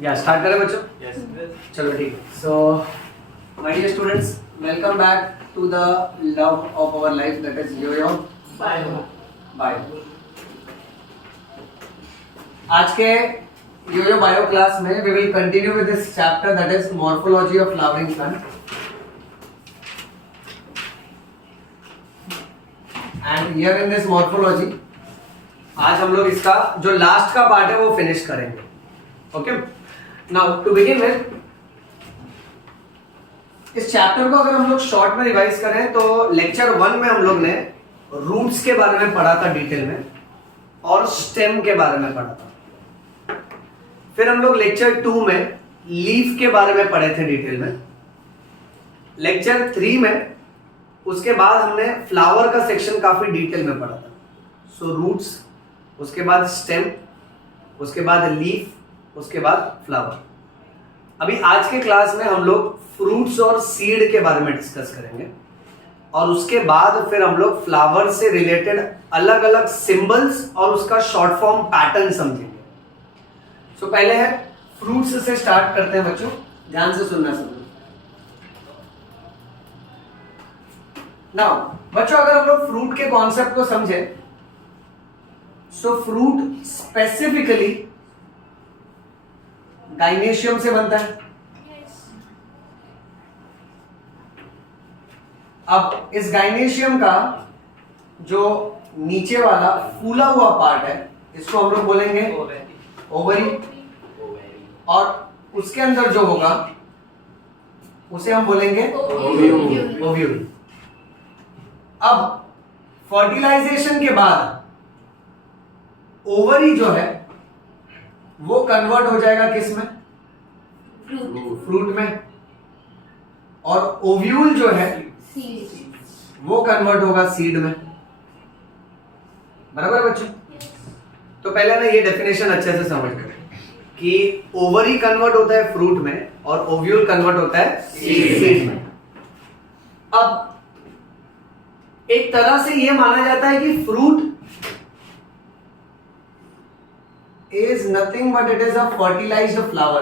या स्टार्ट करें बच्चों? Yes. चलो ठीक। So my dear students, welcome back to the love of our life that is yo yo bio. आज के यो-यो बायो क्लास में we will continue with this chapter that is morphology of flowering plant. And here in this morphology आज हम लोग इसका जो last का part है वो फिनिश करेंगे। Okay, now to begin with इस चैप्टर को अगर हम लोग शॉर्ट में रिवाइज करें तो लेक्चर 1 में हम लोग ने रूट्स के बारे में पढ़ा था डिटेल में और स्टेम के बारे में पढ़ा था। फिर हम लोग लेक्चर 2 में लीफ के बारे में पढ़े थे डिटेल में। लेक्चर 3 में उसके बाद हमने फ्लावर का सेक्शन काफी डिटेल में पढ़ा था। सो रूट्स, उसके बाद स्टेम, उसके बाद लीफ, उसके बाद फ्लावर। अभी आज के क्लास में हम लोग फ्रूट्स और सीड के बारे में डिस्कस करेंगे और उसके बाद फिर हम लोग फ्लावर से रिलेटेड अलग अलग सिंबल्स और उसका शॉर्ट फॉर्म पैटर्न समझेंगे। सो पहले है फ्रूट्स से स्टार्ट करते हैं बच्चों, ध्यान से सुनना सब। नाउ बच्चों, अगर हम लोग फ्रूट के कॉन्सेप्ट को समझें, सो फ्रूट स्पेसिफिकली गाइनेशियम से बनता है। अब इस गाइनेशियम का जो नीचे वाला फूला हुआ पार्ट है इसको हम लोग बोलेंगे ओवरी, और उसके अंदर जो होगा उसे हम बोलेंगे ओव्यूल। अब फर्टिलाइजेशन के बाद ओवरी जो है वो कन्वर्ट हो जाएगा किस में? फ्रूट में। और ओव्यूल जो है वो कन्वर्ट होगा सीड में। बराबर है बच्चों? तो पहले ना ये डेफिनेशन अच्छे से समझ लो कि ओवरी कन्वर्ट होता है फ्रूट में और ओव्यूल कन्वर्ट होता है सीड में। अब एक तरह से ये माना जाता है कि fruit is nothing but it is a fertilized flower।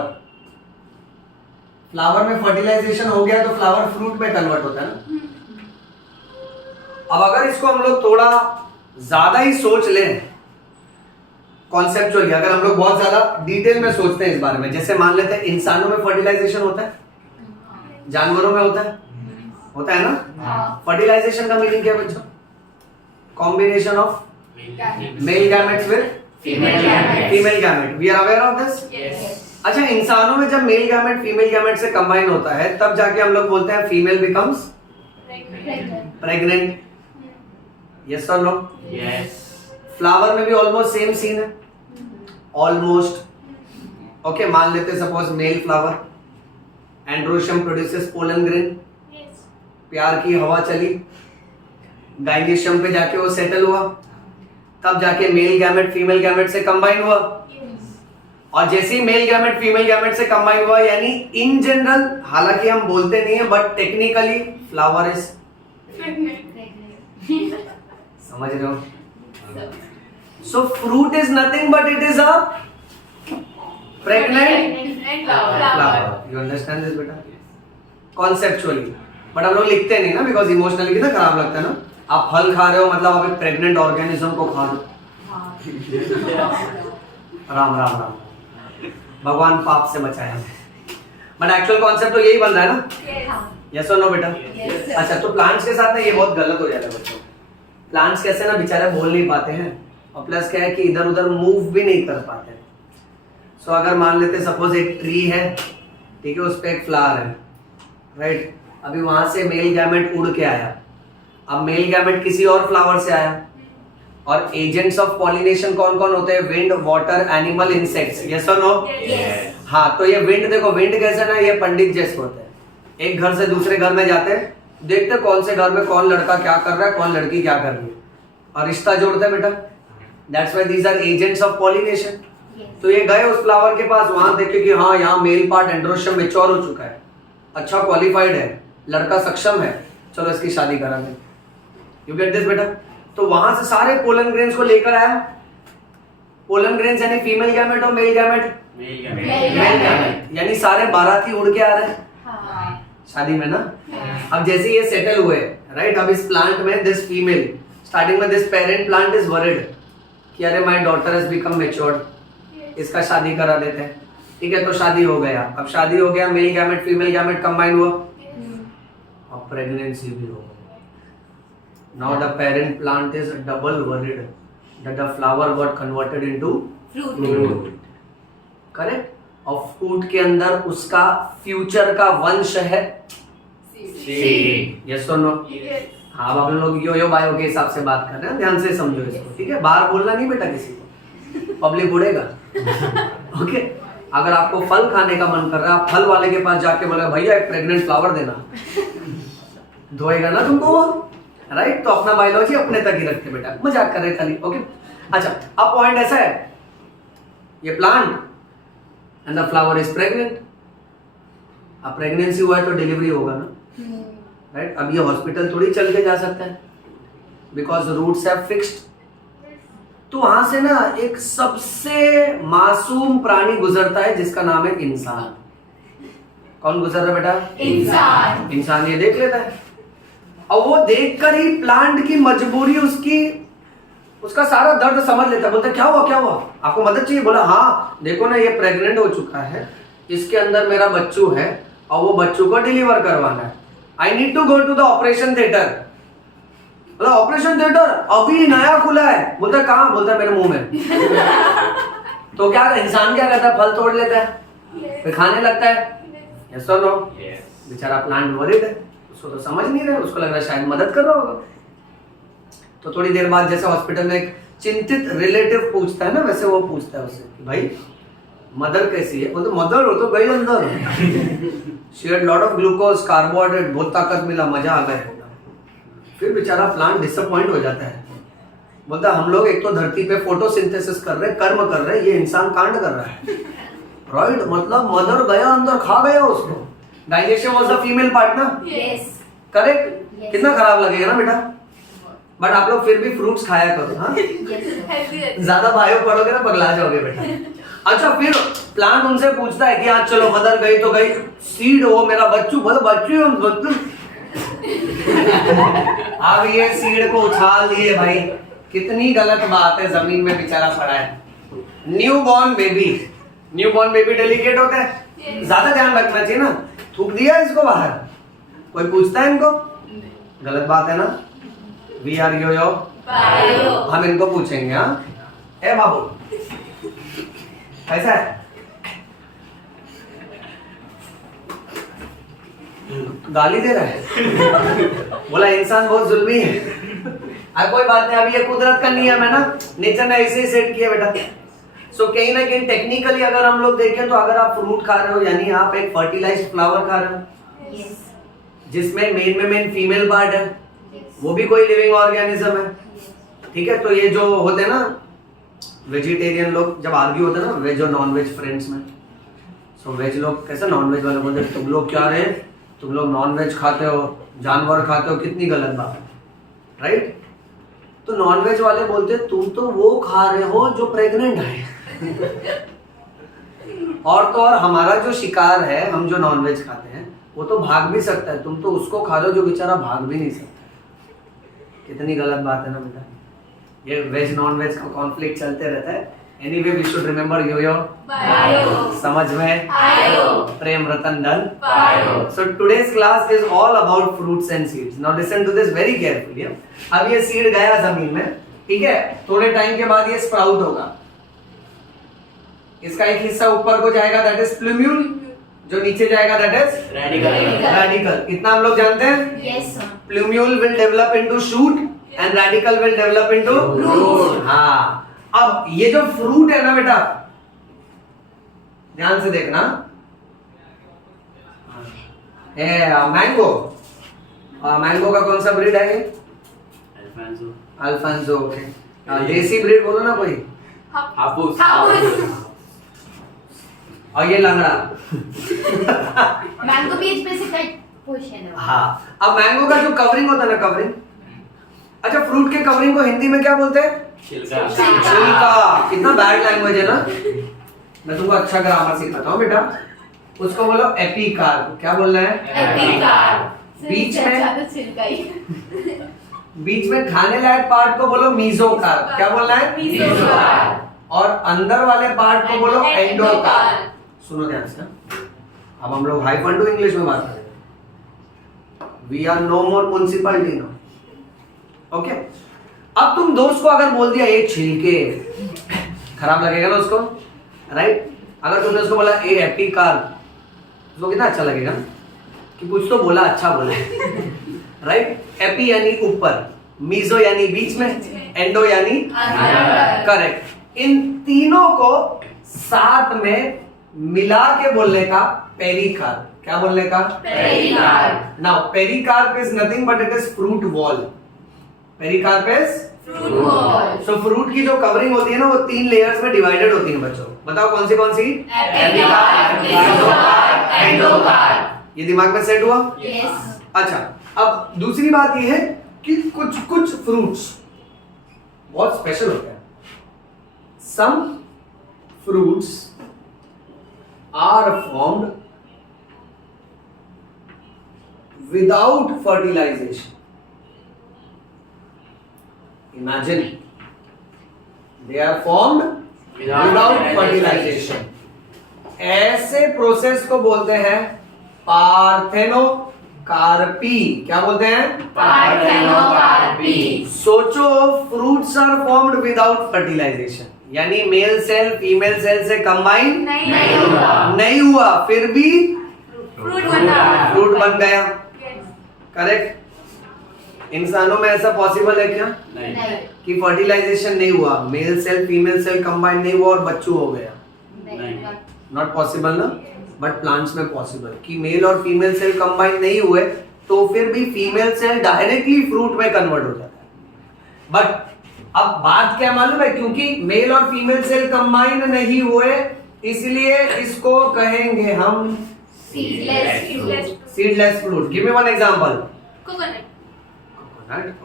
Flower में फर्टिलाइजेशन हो गया तो फ्लावर फ्रूट में कन्वर्ट होता है ना। अब अगर इसको हम लोग थोड़ा ज्यादा ही सोच लें कॉन्सेप्चुअली, अगर हम लोग बहुत ज्यादा डिटेल में सोचते हैं इस बारे में, जैसे मान लेते हैं इंसानों में फर्टिलाइजेशन होता है, जानवरों में होता है ना। फर्टिलाइजेशन का मीनिंग क्या है बच्चों? Combination of male gametes with female gamete. We are aware of this? अच्छा, इंसानों में जब मेल गैमेट फीमेल गैमेट से कंबाइन होता है तब जाके हम लोग बोलते हैं फीमेल बिकम्स प्रेग्नेंट। यस और नो? Yes. फ्लावर में भी ऑलमोस्ट सेम सीन है, ऑलमोस्ट। ओके, मान लेते हैं suppose male flower, androecium produces pollen grain, प्यार की हवा चली, गाइनेशियम पे जाके वो सेटल हुआ, तब जाके मेल गैमेट फीमेल गैमेट से कंबाइन हुआ। और जैसे ही मेल गैमेट फीमेल गैमेट से कंबाइन हुआ, यानी इन जनरल, हालांकि हम बोलते नहीं है बट टेक्निकली फ्लावर इज समझ रहे हो? सो fruit is nothing but it is a pregnant flower. You understand this बेटा? कॉन्सेप्चुअली। बट हम लोग लिखते नहीं ना, बिकॉज इमोशनली कितना खराब लगता है ना। आप फल खा रहे हो मतलब आप एक प्रेग्नेंट ऑर्गेनिज्म को खा रहे हो। राम राम राम, भगवान पाप से बचाए। बट एक्चुअल कॉन्सेप्ट तो यही बन रहा है ना। यस और नो बेटा? अच्छा, तो प्लांट्स के साथ ना ये बहुत गलत हो जाता है बच्चों। प्लांट्स कैसे ना बेचारे बोल नहीं पाते हैं और प्लस क्या है कि इधर उधर मूव भी नहीं कर पाते। सो अगर मान लेते सपोज एक ट्री है, ठीक है, उस पे एक फ्लावर है, राइट। अभी वहां से मेल गैमेट उड़ के आया, अब मेल गैमेट किसी और फ्लावर से आया, और एजेंट्स ऑफ पॉलिनेशन कौन कौन होते हैं? Wind, water, animal, insects. Yes और नो? हाँ, तो ये विंड देखो, विंड कैसे ना, ये पंडित जैसे होते हैं, एक घर से दूसरे घर में जाते हैं, देखते कौन से घर में कौन लड़का क्या कर रहा है, कौन लड़की क्या कर रही है, और रिश्ता जोड़ते हैं बेटा। That's why these are agents of pollination. तो ये गए उस फ्लावर के पास, वहां देखे कि हाँ यहाँ मेल पार्ट एंड्रोशियम मैच्योर हो चुका है, अच्छा क्वालिफाइड है, लड़का सक्षम है, चलो इसकी शादी करा दें। यू गेट दिस बेटा? तो वहां से सारे पोलन ग्रेन्स को लेकर आया, पोलन ग्रेन्स यानी फीमेल गैमेट और मेल गैमेट, मेल गैमेट यानी सारे बाराती उड़ के आ रहे हैं शादी में ना। अब जैसे ये सेटल हुए राइट, अब इस प्लांट में दिस फीमेल स्टार्टिंग में this parent plant is worried कि अरे my daughter has become matured, इसका शादी करा देते हैं, ठीक है। तो शादी हो गया, अब शादी हो गया, mail gamete female gamete combine हुआ, अब प्रेगनेंसी भी हो गई। Now the parent plant is double worried that the flower got converted into fruit, correct. और फ्रूट के अंदर उसका फ्यूचर का वंश है सीड, यस और नो। हाँ, अब हम लोग यो बायो के हिसाब से बात कर रहे हैं, ध्यान से समझो इसको, ठीक है। बाहर बोलना नहीं बेटा किसी को, पब्लिक उड़ेगा। ओके, अगर आपको फल खाने का मन कर रहा है, आप फल वाले के पास जाके बोले भैया एक प्रेग्नेंट फ्लावर देना, धोएगा ना तुमको वो, राइट। तो अपना बायोलॉजी अपने तक ही रखते बेटा, मजाक कर रहे खाली, ओके। अच्छा, अब पॉइंट ऐसा है, ये plant and the flower is pregnant. अब प्रेगनेंसी हुआ है तो डिलीवरी होगा ना, राइट। अब ये हॉस्पिटल थोड़ी चल के जा सकता है बिकॉज रूट्स हैव फिक्स्ड। तो वहां से ना एक सबसे मासूम प्राणी गुजरता है जिसका नाम है इंसान। कौन गुजर रहा है बेटा? इंसान। इंसान ये देख लेता है, और वो देखकर ही प्लांट की मजबूरी, उसका सारा दर्द समझ लेता है। बोलता है क्या हुआ क्या हुआ, आपको मदद चाहिए? बोला हाँ देखो ना, ये प्रेग्नेंट हो चुका है, इसके अंदर मेरा बच्चू है और वो बच्चू को डिलीवर करवाना है। I need to go to the operation theatre. बोला ऑपरेशन थिएटर अभी नया खुला है। बोलता है कहाँ? बोलता है मेरे मुंह में। तो क्या इंसान क्या करता है? फल तोड़ लेता है, फिर खाने लगता है, यस और नो। बेचारा प्लांट वरिड है, उसको तो समझ नहीं रहा, उसको लग रहा है शायद मदद कर रहा होगा। तो थोड़ी देर बाद जैसे हॉस्पिटल में एक चिंतित रिलेटिव पूछता है ना, वैसे वो पूछता है उससे कि भाई मदर कैसी है? बोलते मदर हो तो गई अंदर, she had lot of glucose carbohydrate, बहुत ताकत मिला, मजा आ गया। फिर बेचारा प्लांट डिसअपॉइंट हो जाता है, बोलता हम लोग एक तो धरती पे फोटोसिंथेसिस कर रहे, कर्म कर रहे, ये इंसान कांड कर रहा है, राइट। मतलब मदर गया अंदर, खा गया उसको। Digestion was the female part ना, करेक्ट। कितना खराब लगेगा ना बेटा, बट आप लोग फिर भी फ्रूट्स खाया करो, हाँ। ज्यादा बायो पढ़ोगे ना पगला जाओगे बेटा। अच्छा, फिर प्लांट उनसे पूछता है कि आज चलो मदर गई तो गई, सीड वो मेरा बच्चू, बोलो बच्चू। अब ये सीड को उछाल दिए भाई, कितनी गलत बात है, जमीन में बेचारा पड़ा है। न्यू बॉर्न बेबी डेलिकेट होता है, ज्यादा ध्यान रखना चाहिए ना। थूक दिया इसको बाहर, कोई पूछता है इनको? गलत बात है ना। वी आर यो हम इनको पूछेंगे, हाँ ए बाबू कैसा है? गाली दे रहा है। बोला इंसान बहुत जुल्मी है। अब कोई बात नहीं, अभी ये कुदरत का नियम है ना, नेचर ने ऐसे ही सेट किया बेटा। सो कहीं ना कहीं टेक्निकली अगर हम लोग देखें तो अगर आप फ्रूट खा रहे हो यानी आप एक फर्टिलाइज्ड फ्लावर खा रहे हो, जिसमें मेन फीमेल पार्ट है, वो भी कोई लिविंग ऑर्गेनिज्म है, ठीक है। तो ये जो होते हैं ना वेजिटेरियन लोग, जब आर्ग्यू होता है ना वेज और नॉन वेज फ्रेंड्स में, सो वेज लोग कैसे नॉन वेज वाले बोलते तुम लोग क्या रहे, तुम लोग नॉन वेज खाते हो, जानवर खाते हो, कितनी गलत बात है, राइट। तो नॉन वेज वाले बोलते तुम तो वो खा रहे हो जो प्रेग्नेंट है। और तो और हमारा जो शिकार है, हम जो नॉन वेज खाते हैं वो तो भाग भी सकता है, तुम तो उसको खा रहे हो जो बेचारा भाग भी नहीं सकता। कितनी गलत बात है ना बेटा। ये वेज नॉन वेज का कॉन्फ्लिक्ट चलते रहता है। एनीवे वी शुड रिमेंबर यो समझ में आयो, प्रेम रतन धन पायो। So today's class is all about fruits and seeds. Now listen to this very carefully. अब ये सीड गया जमीन में, ठीक है, थोड़े टाइम के बाद ये स्प्राउट होगा। इसका एक हिस्सा ऊपर को जाएगा, दैट इज प्लूम्यूल, जो नीचे जाएगा दैट इज रेडिकल। इतना हम लोग जानते हैं। Yes sir. Plumule will develop into shoot and radicle will develop into root. हाँ, अब ये जो फ्रूट है ना बेटा, ध्यान से देखना, मैंगो, मैंगो का कौन सा ब्रीड है ये? अल्फांसो। ओके, देसी ब्रीड बोलो ना कोई। हापुस। और ये लंगड़ा। मैंगो भी स्पेसिफिक पोर्शन है। हाँ, अब मैंगो का जो कवरिंग होता है ना, कवरिंग, अच्छा फ्रूट के कवरिंग को हिंदी में क्या बोलते हैं? छिलका। कितना बैड लैंग्वेज है ना। मैं तुमको अच्छा ग्रामर सिखाता हूँ बेटा। उसको बोलो एपिकार्प। क्या बोलना है? एपिकार्प। बीच में खाने लायक पार्ट को बोलो मीजोकार्प। क्या बोलना है? मीजोकार्प। और अंदर वाले पार्ट को बोलो एंडोकार्प। सुनो ध्यान से। अब हम लोग हाई फंडू इंग्लिश में बात करेंगे। We are no more municipality no. Okay, अब तुम दोस्त को अगर बोल दिया ये छिलके, खराब लगेगा ना उसको, राइट? अगर तुमने उसको बोला ए एपिकार्प, उसको कितना अच्छा लगेगा कि कुछ तो बोला, अच्छा बोला, राइट? एपी यानी ऊपर, मीजो यानी बीच में, एंडो यानी करेक्ट। इन तीनों को साथ में मिला के बोलने का पेरिकार्प। क्या बोलने का? Pericarp. Now pericarp is nothing but it is fruit wall. Pericarp is fruit wall. So fruit की जो कवरिंग होती है ना, वो 3 लेयर्स में डिवाइडेड होती है बच्चों। बताओ कौन सी? Epicarp, mesocarp, endocarp. ये दिमाग में सेट हुआ? यस। अच्छा, अब दूसरी बात ये है कि कुछ फ्रूट्स बहुत स्पेशल होते हैं। Some fruits are formed without fertilisation. Imagine, they are formed without fertilisation. ऐसे प्रोसेस को बोलते हैं पार्थेनोकार्पी। क्या बोलते हैं? पार्थेनोकार्पी। सोचो, fruits are formed without fertilisation, यानी मेल सेल फीमेल सेल से कंबाइन नहीं हुआ, फिर भी फ्रूट बन गया। करेक्ट। इंसानों में ऐसा पॉसिबल है क्या नहीं। कि फर्टिलाइजेशन नहीं हुआ, male cell female cell combine नहीं हुआ और बच्चू हो गया? नॉट पॉसिबल ना। बट प्लांट्स में पॉसिबल कि मेल और फीमेल सेल कंबाइन नहीं हुए तो फिर भी फीमेल सेल डायरेक्टली फ्रूट में कन्वर्ट हो जाता है। बट अब बात क्या मालूम है, क्योंकि मेल और फीमेल सेल कंबाइन नहीं हुए इसलिए इसको कहेंगे हम seedless fruit. Give me one example. Coconut.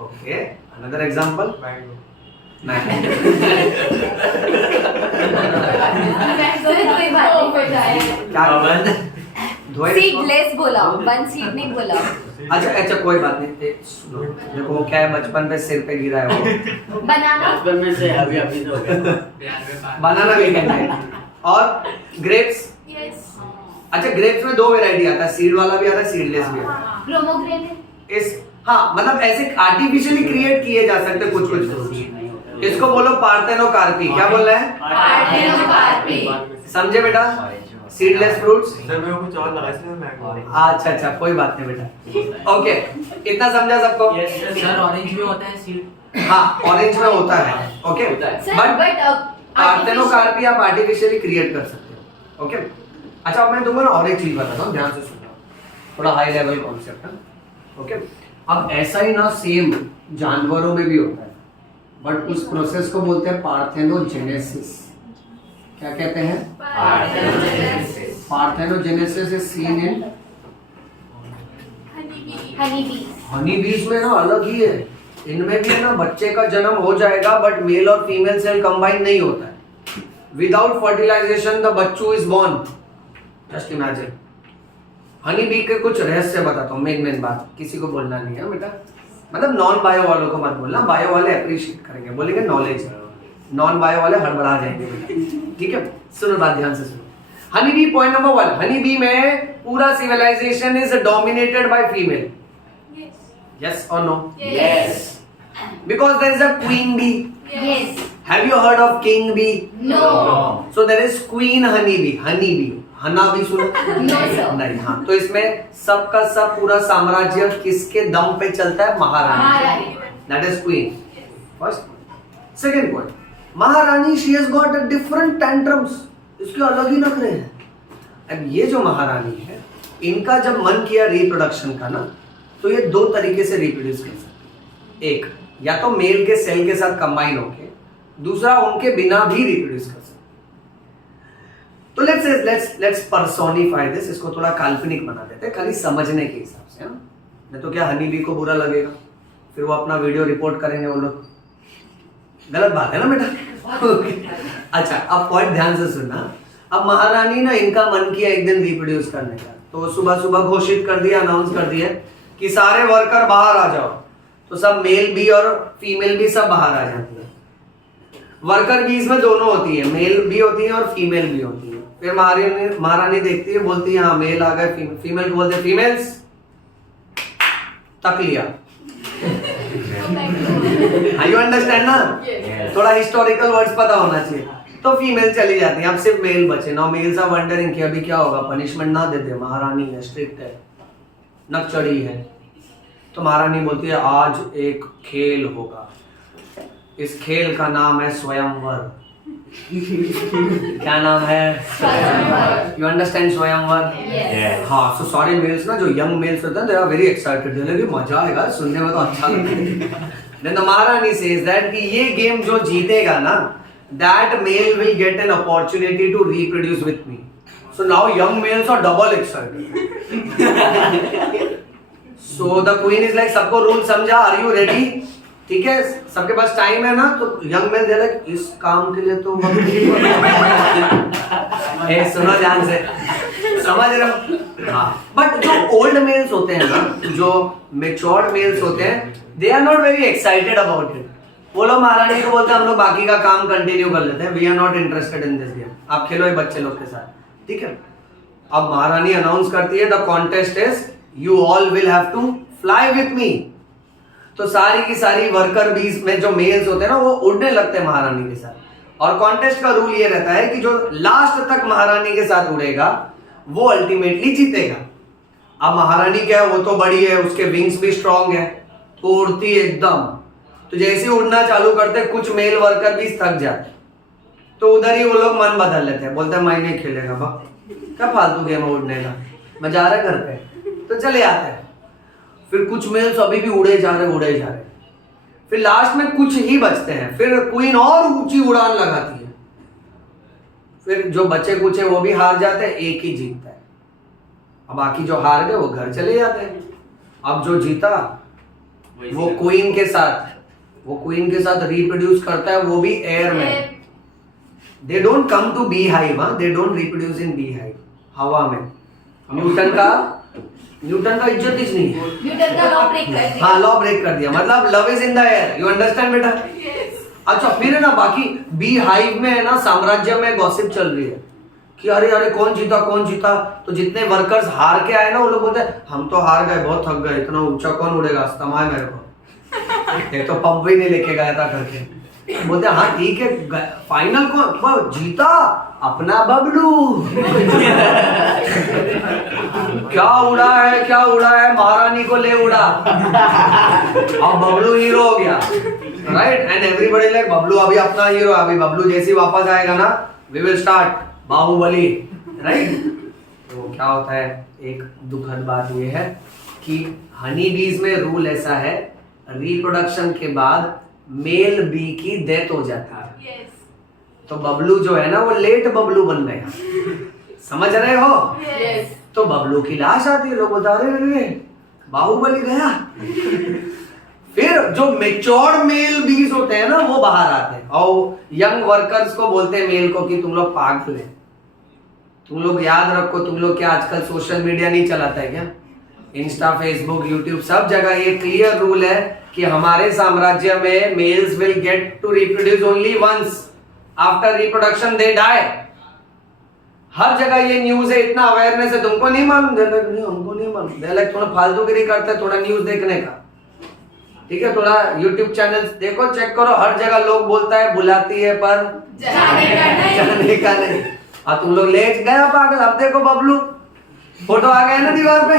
Okay, another example. Seedless बोला, वन सीड नहीं बोला। अच्छा कोई बात नहीं। सुनो, देखो वो क्या है, बचपन पे सिर पे गिरा है वो। बनाना। बचपन में से अभी अभी तो हो गया। बनाना भी कहते हैं। और ग्रेप्स। अच्छा, ग्रेप्स में 2 वैरायटी आता है, सीड वाला भी आता है, सीडलेस भी आता है। प्रोमोग्रेनेट। हाँ, मतलब ऐसे आर्टिफिशियली क्रिएट किए जा सकते कुछ फ्रूट्स। इसको बोलो पार्थेनोकार्पी। क्या बोल रहा है? पार्थेनोकार्पी। समझे बेटा? Seedless fruits. सर मैं कुछ और लगा इसलिए मैंगो। अच्छा कोई बात नहीं बेटा। ओके, इतना समझा सबको? सर ऑरेंज में होता है सीड। हाँ, ऑरेंज में होता है। ओके, बट पार्थेनोकार्पी आप आर्टिफिशियली क्रिएट कर सकते हो। ओके, अच्छा अब मैं तुमको ना और एक चीज बताता हूँ, ध्यान से सुनना, थोड़ा हाई लेवल कॉन्सेप्ट है। ओके, अब ऐसा ही ना सेम जानवरों में भी होता है, बट उस प्रोसेस को बोलते हैं पार्थेनोजेनेसिस। क्या कहते हैं? Parthenogenesis is seen in Honey बीज में ना अलग ही है। इनमें भी है ना, बच्चे का जन्म हो जाएगा बट मेल और फीमेल सेल कंबाइन नहीं होता है। विदाउट फर्टिलाइजेशन द बच्चू is born. Just imagine. Honey bee के कुछ रहस्य बताता हूँ, मेन बात किसी को बोलना नहीं है बेटा, मतलब नॉन बायो वालों को मत बोलना, बायो वाले अप्रिशिएट करेंगे, बोलेंगे नॉलेज है, नॉन बायो वाले हड़बड़ा जाएंगे बेटा। ठीक है, सुनो बात ध्यान से सुनो। Honey bee point number 1, honey bee में पूरा civilization is dominated by female. Yes और no? Yes. Because there is a queen bee. Yes. Have you heard of king bee? No. So there is queen honey bee. Honey bee, हना भी सुनो? No, sir. नहीं। हाँ, तो इसमें सबका सब पूरा साम्राज्य किसके दम पे चलता है? महारानी। That is queen. First. Second point, महारानी she has got a different tantrums. इसके अलग ही नखरे हैं। अब ये जो महारानी है, इनका जब मन किया रिप्रोडक्शन का ना, तो ये 2 तरीके से रिप्रोड्यूस कर सकते हैं। एक, या तो मेल के सेल के साथ कंबाइन होके, दूसरा उनके बिना भी रिप्रोड्यूस कर सकते हैं। तो लेट्स पर्सोनिफाई दिस, इसको थोड़ा काल्पनिक बना देते हैं, खाली समझने के हिसाब से। नहीं तो क्या हनी बी को बुरा लगेगा, फिर वो अपना वीडियो रिपोर्ट करेंगे वो लोग। गलत बात है ना बेटा? अच्छा, अब पॉइंट ध्यान से सुनना। अब महारानी ना इनका मन किया एक दिन रिप्रोड्यूस करने का, तो सुबह सुबह घोषित कर दिया, अनाउंस कर दिया कि सारे वर्कर बाहर आ जाओ। तो सब मेल बी और फीमेल भी सब बाहर आ जाती है। वर्कर बीज में दोनों होती है, मेल भी होती है और फीमेल भी होती है। फिर महारानी देखती है, बोलती है हाँ मेल आ गए, फीमेल को बोलते हैं फीमेल्स तक लिया। यू अंडरस्टैंड ना? थोड़ा हिस्टोरिकल वर्ड्स पता होना चाहिए। तो फीमेल चली जाती है, अब सिर्फ मेल बचे। नाउ मेल्स आर वंडरिंग कि अभी क्या होगा, पनिशमेंट ना दे दे, महारानी है, स्ट्रिक्ट है, नकचड़ी है। तो महारानी बोलती है आज एक खेल होगा, इस खेल का नाम है स्वयंवर। क्या नाम है? यू अंडरस्टैंड स्वयंवर? हाँ, सो सारे मेल्स ना जो यंग मेल्स होते हैं दे आर वेरी एक्साइटेड, दे लगे मजा आएगा, सुनने में तो अच्छा लगेगा। देन द महारानी सेज दैट कि ये गेम जो जीतेगा ना, that male will get an opportunity to reproduce with me. So now young males are double excited. So the queen is like सबको रूल समझा, are you ready? ठीक है, सबके पास टाइम है ना? तो यंग मेल दे लाइक इस काम के लिए तो ए सुनो ध्यान से, समझ रहे हो? हाँ, बट जो ओल्ड मेल्स होते हैं ना, जो मेच्योर्ड मेल्स होते हैं, they are not very excited about it. वो लोग महारानी को बोलते हैं हम लोग बाकी का काम कंटिन्यू कर लेते हैं, we are not interested in this game, आप खेलो ये बच्चे लोग के साथ, ठीक है? अब महारानी अनाउंस करती है the contest is you all will have to fly with me. तो सारी की सारी वर्कर बीज में जो मेल्स होते हैं ना, वो उड़ने लगते हैं महारानी के साथ। और कॉन्टेस्ट का रूल ये रहता है कि जो लास्ट तक महारानी के साथ उड़ेगा वो अल्टीमेटली जीतेगा। अब महारानी क्या है, वो तो बड़ी है, उसके विंग्स भी स्ट्रांग है, तो उड़ती है एकदम। तो जैसे ही उड़ना चालू करते कुछ मेल वर्कर भी थक जाते, तो उधर ही वो लोग मन बदल लेते हैं, बोलते हैं मैं नहीं खेलेगा, बा क्या फालतू गेम है उड़ने का, मैं जा रहा घर पे, तो चले आते हैं। फिर कुछ मेल्स अभी भी उड़े जा रहे, फिर लास्ट में कुछ ही बचते हैं। फिर क्वीन और ऊंची उड़ान लगाती है, फिर जो बचे कुछ है वो भी हार जाते हैं, एक ही जीतता है। अब बाकी जो हार गए वो घर चले जाते हैं। अब जो जीता वो क्वीन के साथ रिप्रोड्यूस करता है, वो भी एयर में। They don't come to bee hive, they don't reproduce in bee hive, हवा में। न्यूटन का इज्जत ही नहीं है, न्यूटन का लॉ ब्रेक कर दिया। हाँ, लॉ ब्रेक कर दिया, मतलब love is in the air, you understand बेटा? अच्छा, फिर है ना बाकी बी हाइव में है ना साम्राज्य में गॉसिप चल रही है कि अरे कौन जीता। तो जितने वर्कर्स हार के आए ना, वो लोग बोलते हैं हम तो हार गए, बहुत थक गए, इतना ऊंचा कौन उड़ेगा, अस्थमा है मेरे को, एक तो पंप भी नहीं लेके गया था करके। बोलते हाँ ठीक है, फाइनल कौन जीता? अपना बबलू। क्या उड़ा है, महारानी को ले उड़ा, अब बबलू हीरो हो गया, right? And everybody like Bablu अभी अपना हीरो, अभी बबलू जैसे वापस आएगा ना, we will start Baahubali, right? तो क्या होता है, एक दुखद बात ये है कि हनी बीज में रूल ऐसा है, रिप्रोडक्शन के बाद मेल बी की डेथ हो जाती है। तो बबलू जो है ना वो लेट बबलू बन गया, समझ रहे हो? तो बबलू की लाश आती है, लोग बता रहे बाहुबली गया। फिर जो मेच्योर्ड मेल बीज होते हैं ना वो बाहर आते हैं, और यंग वर्कर्स को बोलते हैं मेल को कि तुम लोग पागल है, तुम लोग याद रखो, तुम लोग क्या आजकल सोशल मीडिया नहीं चलाता है क्या? इंस्टा, फेसबुक, यूट्यूब, सब जगह ये क्लियर रूल है कि हमारे साम्राज्य में males will get to reproduce only once, after reproduction they die. हर जगह ये न्यूज है, इतना अवेयरनेस है, तुमको नहीं मालूम? नहीं, हमको नहीं मालूम, थोड़ा फालतूगिरी करते हैं, थोड़ा न्यूज देखने का, ठीक है? थोड़ा यूट्यूब चैनल देखो, चेक करो, हर जगह लोग बोलता है बुलाती है पर जाने का नहीं। और तुम लोग ले गया पागल, अब देखो बबलू फोटो आ गया ना दीवार पे,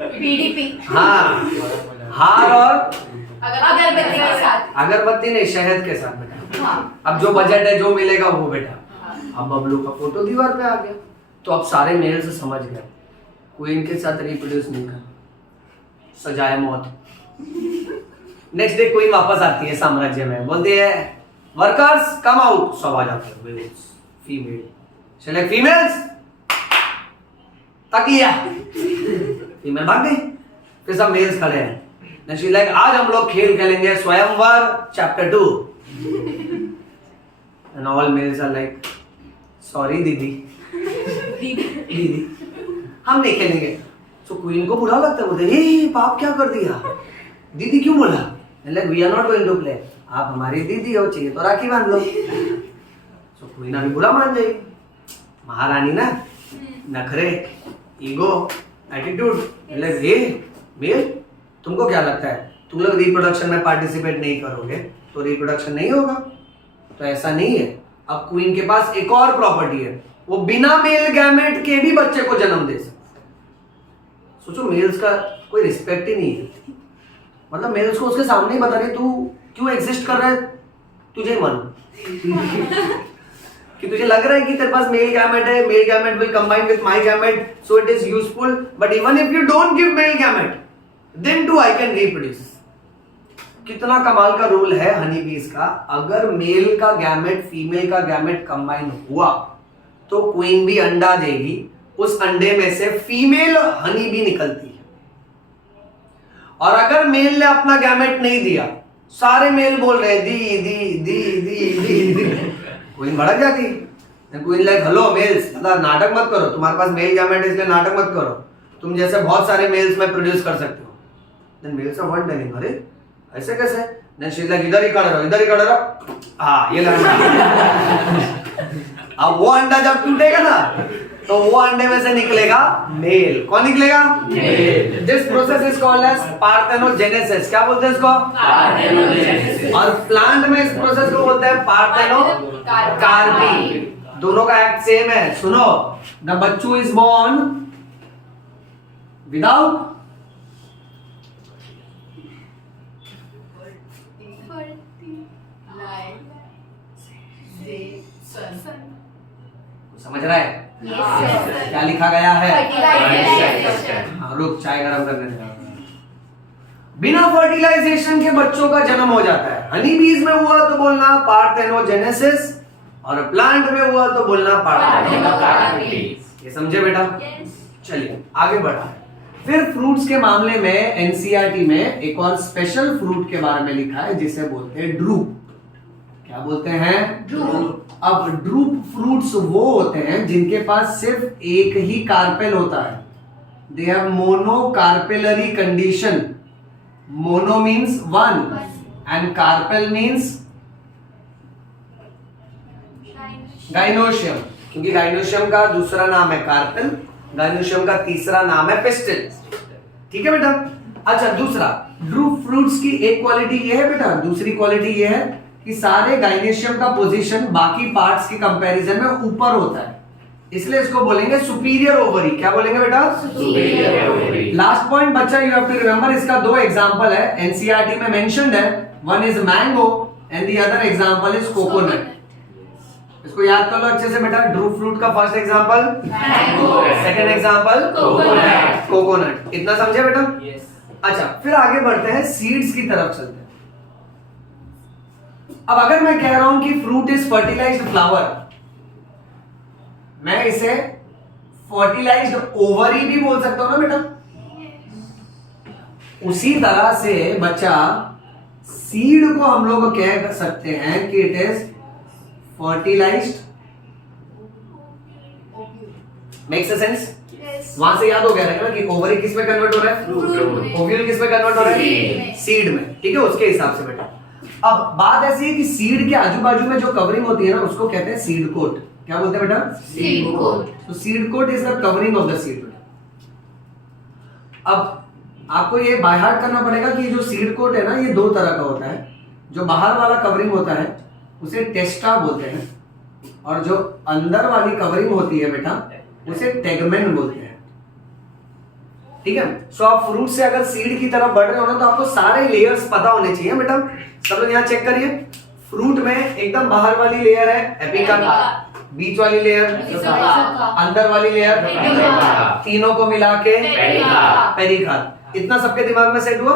पीडीपी। हाँ, हार और अगरबत्ती के साथ, अगरबत्ती नहीं, शहद के साथ बेटा। हाँ। अब जो बजट है जो मिलेगा वो बेटा। अब बबलू का फोटो दीवार पे आ गया, तो अब सारे मेल से समझ गए क्वीन के साथ रिप्रोड्यूस नहीं करना, सजाए मौत। नेक्स्ट डे क्वीन वापस आती है साम्राज्य में, बोलती है वर्कर्स कम आउट, सब आ जाते हैं, फीमेल सेलेक्ट फीमेल्स, तक लिया, फीमेल भाग गई, फिर सब मेल्स खड़े हैं। शी लाइक आज हम लोग खेल खेलेंगे स्वयंवर chapter 2। And all males are like sorry दीदी दीदी हम नहीं खेलेंगे। सो क्वीन को बुरा लगता है, बोलते ए पाप क्या कर दिया, दीदी क्यों बोला, like we are not going to play, आप हमारी दीदी हो, चाहिए तो राखी बांध लो। सो क्वीन अभी बुरा मान जाएगी, महारानी ना नखरे ego attitude, like a male तुमको क्या लगता है तुम लोग रिप्रोडक्शन में पार्टिसिपेट नहीं करोगे तो रिप्रोडक्शन नहीं होगा, तो ऐसा नहीं है। अब क्वीन के पास एक और प्रॉपर्टी है, वो बिना मेल गैमेट के भी बच्चे को जन्म दे सकते। सोचो मेल्स का कोई रिस्पेक्ट ही नहीं है, मतलब मेल्स को उसके सामने ही बता रहे तू क्यों एग्जिस्ट कर रहा है, तुझे ही मालूम कि तुझे लग रहा है कि तेरे पास मेल गैमेट है, male gamete will combine with my gamete so it is useful, but even if you don't give male gamete then too I can reproduce. कितना कमाल का रूल है हनी बीज का, अगर मेल का गैमेट फीमेल का गैमेट कंबाइन हुआ तो क्वीन भी अंडा देगी, उस अंडे में से फीमेल हनी बी निकलती है। और अगर मेल ने अपना गैमेट नहीं दिया, सारे मेल बोल रहे दी दी दी दी दी दी, क्वीन भड़क जाती है। क्वीन लाइक हेलो मेल्स, नाटक मत करो, तुम्हारे पास मेल गैमेट है इसलिए नाटक मत करो, तुम जैसे बहुत सारे मेल्स में प्रोड्यूस कर सकते हो। देन मेल्स आर वंडरिंग, अरे ऐसे कैसे, देन शी इज लाइक इधर ही खड़े रहो, इधर ही खड़े रहो, हाँ ये लगा। अब वो अंडा जब टूटेगा ना तो वो अंडे में से निकलेगा मेल। कौन निकलेगा? Male. This process is called as parthenogenesis. क्या बोलते हैं इसको? पार्थेनोजेनेसिस। और प्लांट में इस प्रोसेस को बोलते हैं पार्थेनोकार्पी। दोनों का एक्ट सेम है। सुनो, द बच्चू इज बोर्न विदाउट समझ रहा है? क्या लिखा गया है? हाँ, रुक चाय गरम करने दे। बिना फर्टिलाइजेशन के बच्चों का जन्म हो जाता है। हनी बीज में हुआ तो बोलना पार्थेनोजेनेसिस, और प्लांट में हुआ तो बोलना पार्थेनोकार्पी। ये समझे बेटा? चलिए आगे बढ़ा। फिर फ्रूट्स के मामले में एनसीईआरटी में एक और स्पेशल फ्रूट के बारे में लिखा है जिसे बोलते हैं ड्रूप। क्या बोलते हैं? ड्रूप। अब ड्रूप फ्रूट्स वो होते हैं जिनके पास सिर्फ एक ही कार्पेल होता है। They have monocarpellary condition. Mono means one and carpel means gynoecium, क्योंकि गाइनोशियम का दूसरा नाम है कार्पेल, गाइनोशियम का तीसरा नाम है पिस्टिल। ठीक है बेटा? अच्छा, दूसरा ड्रूप फ्रूट्स की एक क्वालिटी ये है बेटा, दूसरी क्वालिटी ये है कि सारे गाइनेशियम का पोजीशन बाकी पार्ट्स के कंपैरिजन में ऊपर होता है, इसलिए इसको बोलेंगे सुपीरियर ओवरी। क्या बोलेंगे बेटा? Superior ovary. लास्ट पॉइंट बच्चा यू हैव टू रिमेंबर, इसका दो एग्जांपल है एनसीईआरटी में मेंशन्ड है। One is mango and the other example is coconut. इसको याद कर लो अच्छे से बेटा। ड्रूप फ्रूट का first example mango, second example coconut. Coconut, इतना समझे बेटा? यस। अच्छा, फिर आगे बढ़ते हैं, सीड्स की तरफ चलते हैं। अब अगर मैं कह रहा हूं कि फ्रूट इज फर्टिलाइज्ड फ्लावर, मैं इसे फर्टिलाइज्ड ओवरी भी बोल सकता हूं ना बेटा? उसी तरह से बच्चा सीड को हम लोग कह सकते हैं कि it is fertilised. Makes sense? वहां से याद हो गया ना कि ओवरी किस में कन्वर्ट हो रहा है? ओव्यूल किस में कन्वर्ट हो रहा है? सीड में। ठीक है, उसके हिसाब से बेटा। अब बात ऐसी है कि सीड के आजू बाजू में जो कवरिंग होती है ना, उसको कहते हैं सीड कोट। क्या बोलते हैं बेटा? Seed coat. तो seed coat is the covering of the seed. अब आपको ये बाय हार्ट करना पड़ेगा कि जो सीड कोट है ना, ये दो तरह का होता है। जो बाहर वाला कवरिंग होता है उसे टेस्टा बोलते हैं, और जो अंदर वाली कवरिंग होती है बेटा उसे टेगमेन बोलते हैं। ठीक है? सो आप फ्रूट से अगर सीड की तरफ बढ़ रहे हो ना, तो आपको सारे लेयर्स पता होने चाहिए बेटा। सब लोग यहाँ चेक करिए। फ्रूट में एकदम बाहर वाली लेयर है एपिकल, बीच वाली लेयर अंदर वाली लेयर, तीनों को मिला के पेरिकाल। इतना सबके दिमाग में सेट हुआ?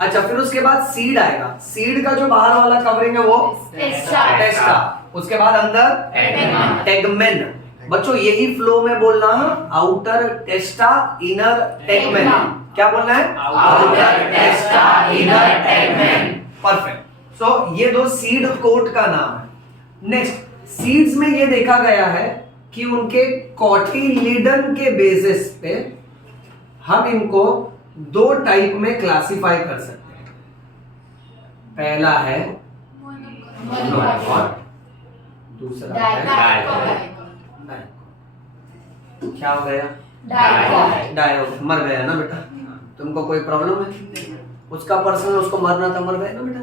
अच्छा, फिर उसके बाद सीड आएगा। सीड का जो बाहर वाला कवरिंग है वो टेस्टा, उसके बाद अंदर टेगमेन। बच्चों यही फ्लो में बोलना है, आउटर टेस्टा इनर टेगमेन। क्या बोलना है? Outer टेस्टा inner tegmen. परफेक्ट। सो ये दो सीड कोट का नाम है। नेक्स्ट सीड्स में ये देखा गया है कि उनके कॉटिलिडन के बेसिस पे हम इनको दो टाइप में क्लासिफाई कर सकते हैं। पहला है मोनोकॉट, दूसरा है डाइकॉट। डाइकॉट। क्या हो गया? डाइकॉट। डाइकॉट। मर गया ना बेटा? तुमको कोई प्रॉब्लम है? उसका पर्सन उसको मरना था, मर गया ना बेटा।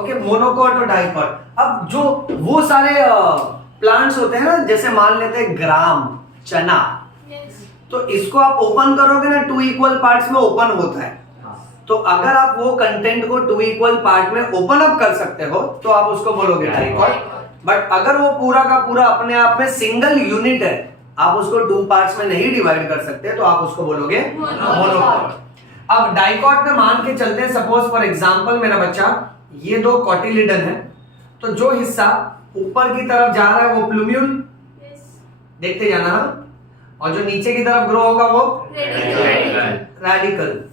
ओके, मोनोकॉट और डाइकॉट। अब जो वो सारे प्लांट्स होते हैं ना, जैसे मान लेते हैं ग्राम, चना, तो इसको आप ओपन करोगे ना, 2 इक्वल पार्ट्स में ओपन होता है। तो अगर आप वो कंटेंट को 2 इक्वल पार्ट में ओपन अप कर सकते हो तो आप उसको बोलोगे डाइकॉट। बट अगर वो पूरा का पूरा अपने आप में सिंगल यूनिट है, आप उसको 2 पार्ट्स में नहीं डिवाइड कर सकते, तो आप उसको बोलोगे मोनोकॉट। अब डाइकॉट में मान के चलते हैं, सपोज फॉर एग्जांपल मेरा बच्चा, ये 2 कॉटिलिडन है, तो जो हिस्सा ऊपर की तरफ जा रहा है वो प्लूम्यूल, देखते जाना, और जो नीचे की तरफ ग्रो होगा वो रेडिकल।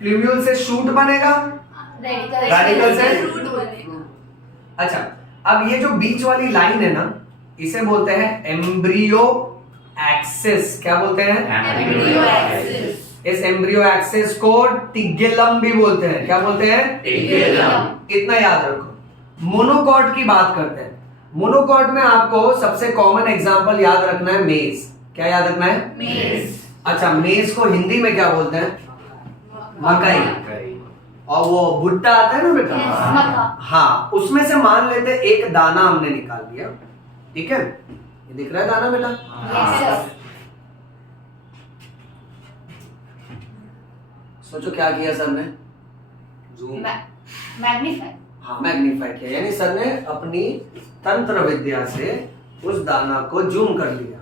प्लूम्यूल से शूट बनेगा, रेडिकल से अच्छा। अब ये जो बीच वाली लाइन है ना, इसे बोलते हैं एम्ब्रियो एक्सिस। क्या बोलते हैं? Embryo axis. इस एम्ब्रियो एक्सिस को टिग्यलम भी बोलते हैं। क्या बोलते हैं? टिग्यलम। इतना याद रखो। मोनोकॉट की बात करते हैं। मोनोकॉट में आपको सबसे कॉमन एग्जांपल याद रखना है, मेज। क्या याद रखना है? मेज। अच्छा, मेज को हिंदी में क्या बोलते हैं? मकई। और वो भुट्टा आता है ना बेटा? Yes, मक्का। हाँ, उसमें से मान लेते एक दाना हमने निकाल लिया, ठीक है? ये दिख रहा है दाना बेटा? Yes sir. सोचो क्या किया सर ने? मैग्नीफाई। हाँ, मैग्नीफाई किया, यानी सर ने अपनी तंत्र विद्या से उस दाना को जूम कर लिया।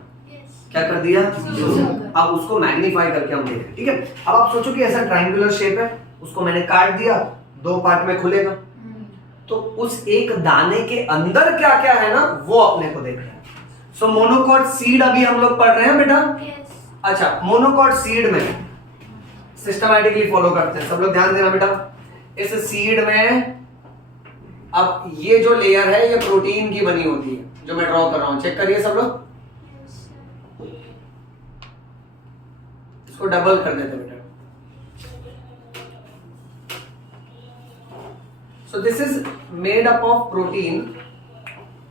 क्या कर दिया? जूम। अब उसको मैग्नीफाई करके हम देखें, ठीक है? अब आप सोचो कि ऐसा ट्रायंगुलर शेप है, उसको मैंने काट दिया, 2 पार्ट में खुलेगा, तो उस एक दाने के अंदर क्या क्या है ना, वो अपने को देखना है। सो मोनोकॉट सीड अभी हम लोग पढ़ रहे हैं बेटा। अच्छा, मोनोकॉट सीड में सिस्टमैटिकली फॉलो करते हैं, सब लोग ध्यान देना बेटा। इस सीड में अब ये जो लेयर है ये प्रोटीन की बनी होती है, जो मैं ड्रॉ कर रहा हूं, चेक करिए सब लोग। इसको डबल कर देते बेटा। So this is made up of protein.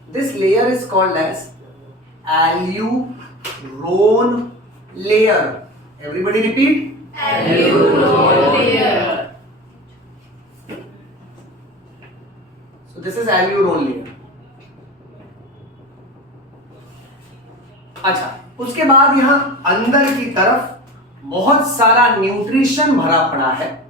This layer is called as aleuron layer. Everybody repeat. Aleuron layer. So this is aleuron layer. अच्छा, उसके बाद यहां अंदर की तरफ बहुत सारा न्यूट्रिशन भरा पड़ा है।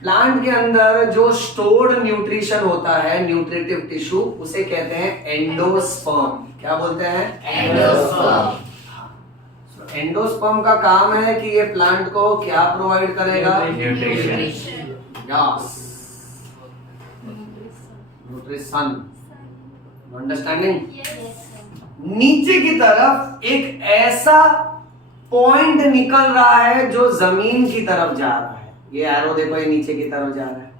प्लांट के अंदर जो स्टोर्ड न्यूट्रिशन होता है, न्यूट्रिटिव टिश्यू, उसे कहते हैं एंडोस्पर्म। क्या बोलते हैं? एंडोस्पर्म। एंडोस्पर्म का काम है कि ये प्लांट को क्या प्रोवाइड करेगा? न्यूट्रिशन। Yes, nutrition. अंडरस्टैंडिंग? नीचे की तरफ एक ऐसा पॉइंट निकल रहा है जो जमीन की तरफ जा रहा है। ये एरो देखो, ये नीचे की तरफ जा रहा है,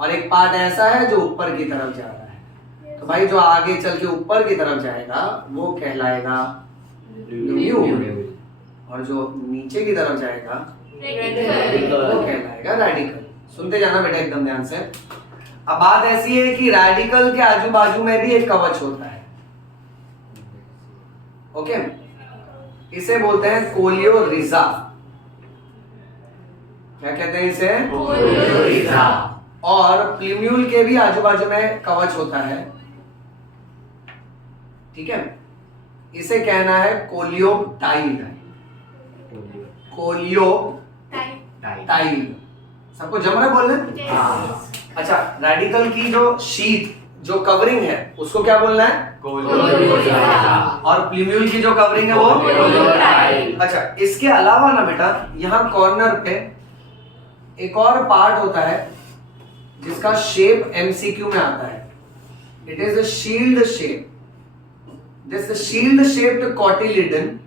और एक पार्ट ऐसा है जो ऊपर की तरफ जा रहा है। तो भाई जो आगे चल के ऊपर की तरफ जाएगा वो कहलाएगा ल्यूम्यूल, और जो नीचे की तरफ जाएगा वो कहलाएगा रेडिकल। सुनते जाना बेटा एकदम ध्यान से। अब बात ऐसी है कि रेडिकल के आजू बाजू में भी एक कवच होता है, ओके? इसे बोलते हैं कोलियोरिजा। क्या कहते हैं इसे? कोलियोरिजा। और प्लूम्यूल के भी आजू बाजू में कवच होता है, ठीक है? इसे कहना है कोलियोटाइल। कोलियोटाइल। सबको जम रहा है बोलने? अच्छा, रेडिकल की जो शीट, जो कवरिंग है, उसको क्या बोलना है? और प्लूम्यूल की जो कवरिंग है वो कोलियोटाइल। अच्छा, इसके अलावा ना बेटा यहां कॉर्नर पे एक और पार्ट होता है जिसका शेप एमसीक्यू में आता है। It is a shield shape. This shield shaped cotyledon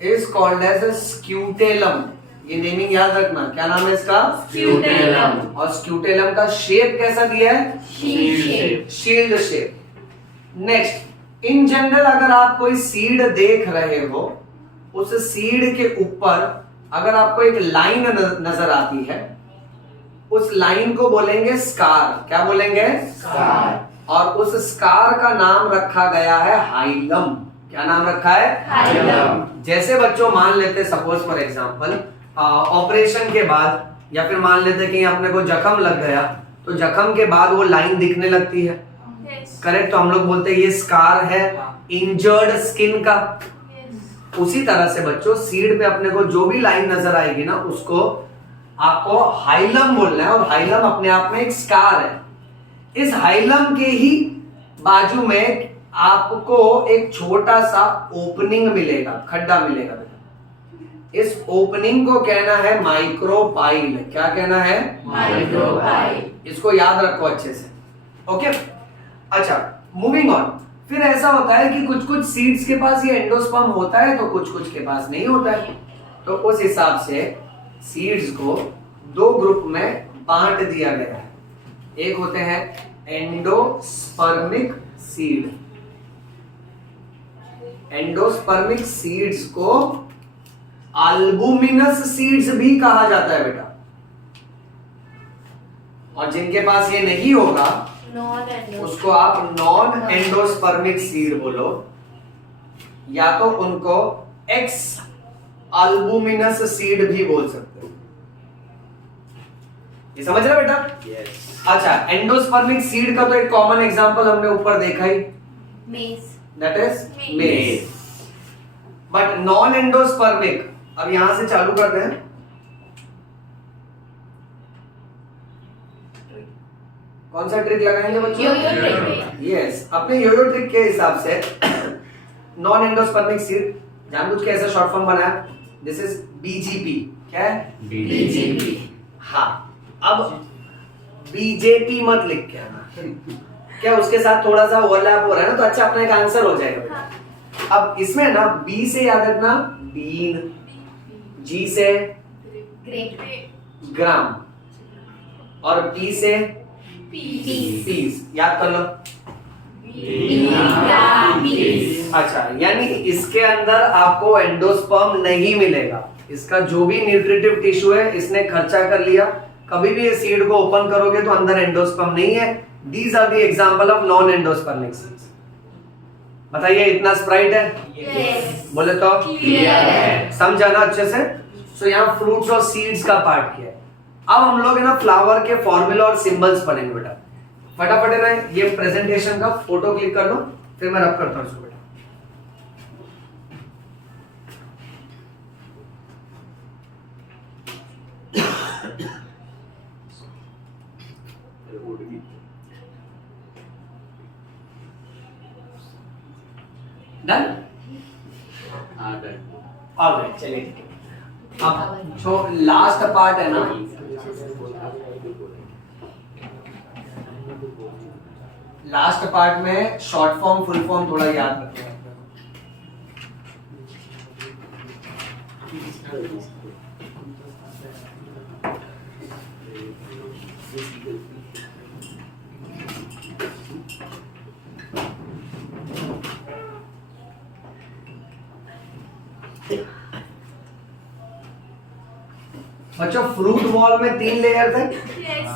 is called as a scutellum। ये नेमिंग याद रखना, क्या नाम है इसका? Scutellum. और स्क्यूटेलम का शेप कैसा दिया है? Shield shape. Shield shape. Next, in general अगर आप कोई सीड देख रहे हो, उस सीड के ऊपर अगर आपको एक लाइन नजर आती है, उस लाइन को बोलेंगे स्कार। क्या बोलेंगे? स्कार। और उस स्कार का नाम रखा गया है हाइलम। क्या नाम रखा है? Hilum. जैसे बच्चों मान लेते, सपोज फॉर एग्जांपल ऑपरेशन के बाद या फिर मान लेते कि अपने को जख्म लग गया, तो जख्म के बाद वो लाइन दिखने लगती है, Yes. करेक्ट? तो हम लोग बोलते हैं ये स्कार है इंजर्ड स्किन का। Yes. उसी तरह से बच्चों सीड पे अपने को जो भी लाइन नजर आएगी ना, उसको आपको हाइलम बोलना है, और हाइलम अपने आप में एक स्कार है। इस हाइलम के ही बाजू में आपको एक छोटा सा ओपनिंग मिलेगा, खड्डा मिलेगा बेटा। इस ओपनिंग को कहना है माइक्रोपाइल। क्या कहना है? Micropyle. इसको याद रखो अच्छे से, ओके? अच्छा, मूविंग ऑन। फिर ऐसा होता है कि कुछ कुछ सीड्स के पास ये एंडोस्पर्म होता है, तो कुछ कुछ के पास नहीं होता है। तो उस हिसाब से सीड्स को दो ग्रुप में बांट दिया गया है। एक होते हैं एंडोस्पर्मिक सीड। एंडोस्पर्मिक सीड्स को अल्बुमिनस सीड्स भी कहा जाता है बेटा। और जिनके पास ये नहीं होगा Non-endospermic. उसको आप नॉन एंडोस्पर्मिक सीड बोलो, या तो उनको एक्स अल्बुमिनस सीड भी बोल सकते हो। ये समझ रहे बेटा? यस। अच्छा, एंडोस्पर्मिक सीड का तो एक कॉमन एग्जांपल हमने ऊपर देखा ही, Maize. That is Maize. मेज। बट नॉन एंडोस्पर्मिक, अब यहां से चालू करते हैं। कौन सा ट्रिक लगाएंगे बच्चों? Yo-yo trick. यस, अपने योयो ट्रिक के हिसाब से नॉन एंडोस्पर्मिक सीड जानबूझ के ऐसा शॉर्ट फॉर्म बनाया, दिस इज बीजीपी। क्या है? BGP. हाँ, अब बीजेपी मत लिख के आना, क्या उसके साथ थोड़ा सा ओवरलैप हो रहा है ना, तो अच्छा अपना एक आंसर हो जाएगा बेटा। अब इसमें ना बी से याद रखना बीन, जी से Grape. ग्राम, और पी से Peas. पीस। याद कर लो। Peas. अच्छा, यानी इसके अंदर आपको एंडोस्पर्म नहीं मिलेगा। इसका जो भी न्यूट्रिटिव टिश्यू है इसने खर्चा कर लिया। कभी भी ये सीड को ओपन करोगे तो अंदर एंडोस्पर्म नहीं है। These are the example of non endospermic seeds. बताइए, इतना स्प्राइट है? Yes. बोले तो Clear है. समझा ना अच्छे से? सो यहाँ फ्रूट्स और सीड्स का पार्ट किया है। अब हम लोग है ना फ्लावर के फॉर्मूला और सिंबल्स पढ़ेंगे बेटा। फटाफट है ना ये प्रेजेंटेशन का फोटो क्लिक कर लो, फिर मैं रब करता हूँ इसको बेटा। डन? ऑलराइट, चलिए ठीक है। अब जो लास्ट पार्ट है ना, लास्ट पार्ट में शॉर्ट फॉर्म फुल फॉर्म थोड़ा याद रखते हैं। बच्चों, फ्रूट बॉल में 3 लेयर थे। Yes.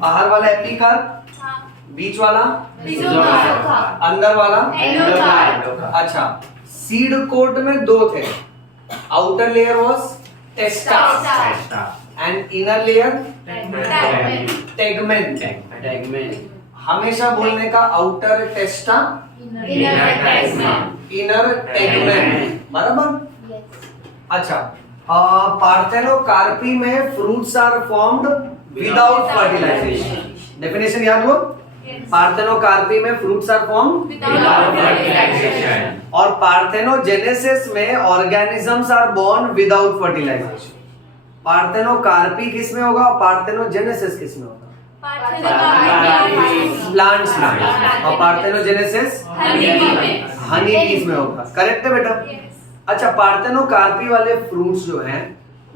बाहर वाला एपिकार्प, हाँ. बीच वाला, Rhizocarp. अंदर वाला Endocarp. अच्छा, सीड कोट में 2 थे। Outer layer was टेस्टा Testa. And inner layer Tegmen. Tegmen. हमेशा बोलने का outer टेस्टा, Inner tegmen. Inner tegmen, बराबर? Yes. अच्छा, पार्थेनोकार्पी में fruits are formed without fertilisation. Definition याद हो? Yes. पार्थेनोकार्पी में fruits are formed Without fertilization. और पार्थेनोजेनेसिस में organisms are born without fertilisation. Parthenocarpy किस में होगा और पार्थेनोजेनेसिस किस में होगा? Parthenocarpy. प्लांट्स में। और पार्थेनोजेनेसिस Honeybee में. हनी बीज में होगा। करेक्ट है बेटा? Yes. अच्छा, पार्थेनोकार्पी वाले फ्रूट्स जो हैं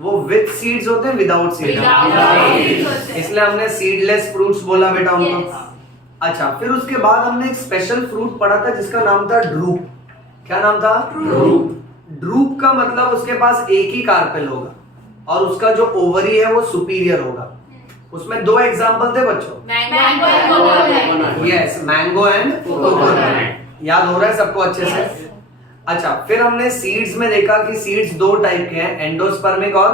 वो विद सीड्स होते हैं विदाउट सीड्स? Without इसलिए हमने सीडलेस फ्रूट्स बोला बेटा उनको। Yes. अच्छा, फिर उसके बाद हमने एक स्पेशल फ्रूट पढ़ा था जिसका नाम था ड्रूप। क्या नाम था? Drupe. ड्रूप का मतलब उसके पास एक ही कार्पेल होगा और उसका जो ओवरी है वो सुपीरियर होगा। उसमें दो एग्जांपल थे बच्चों। Mango and coconut. Yes, mango and coconut. याद हो रहा है सबको अच्छे से? अच्छा, फिर हमने सीड्स में देखा कि सीड्स दो टाइप के हैं, एंडोस्पर्मिक और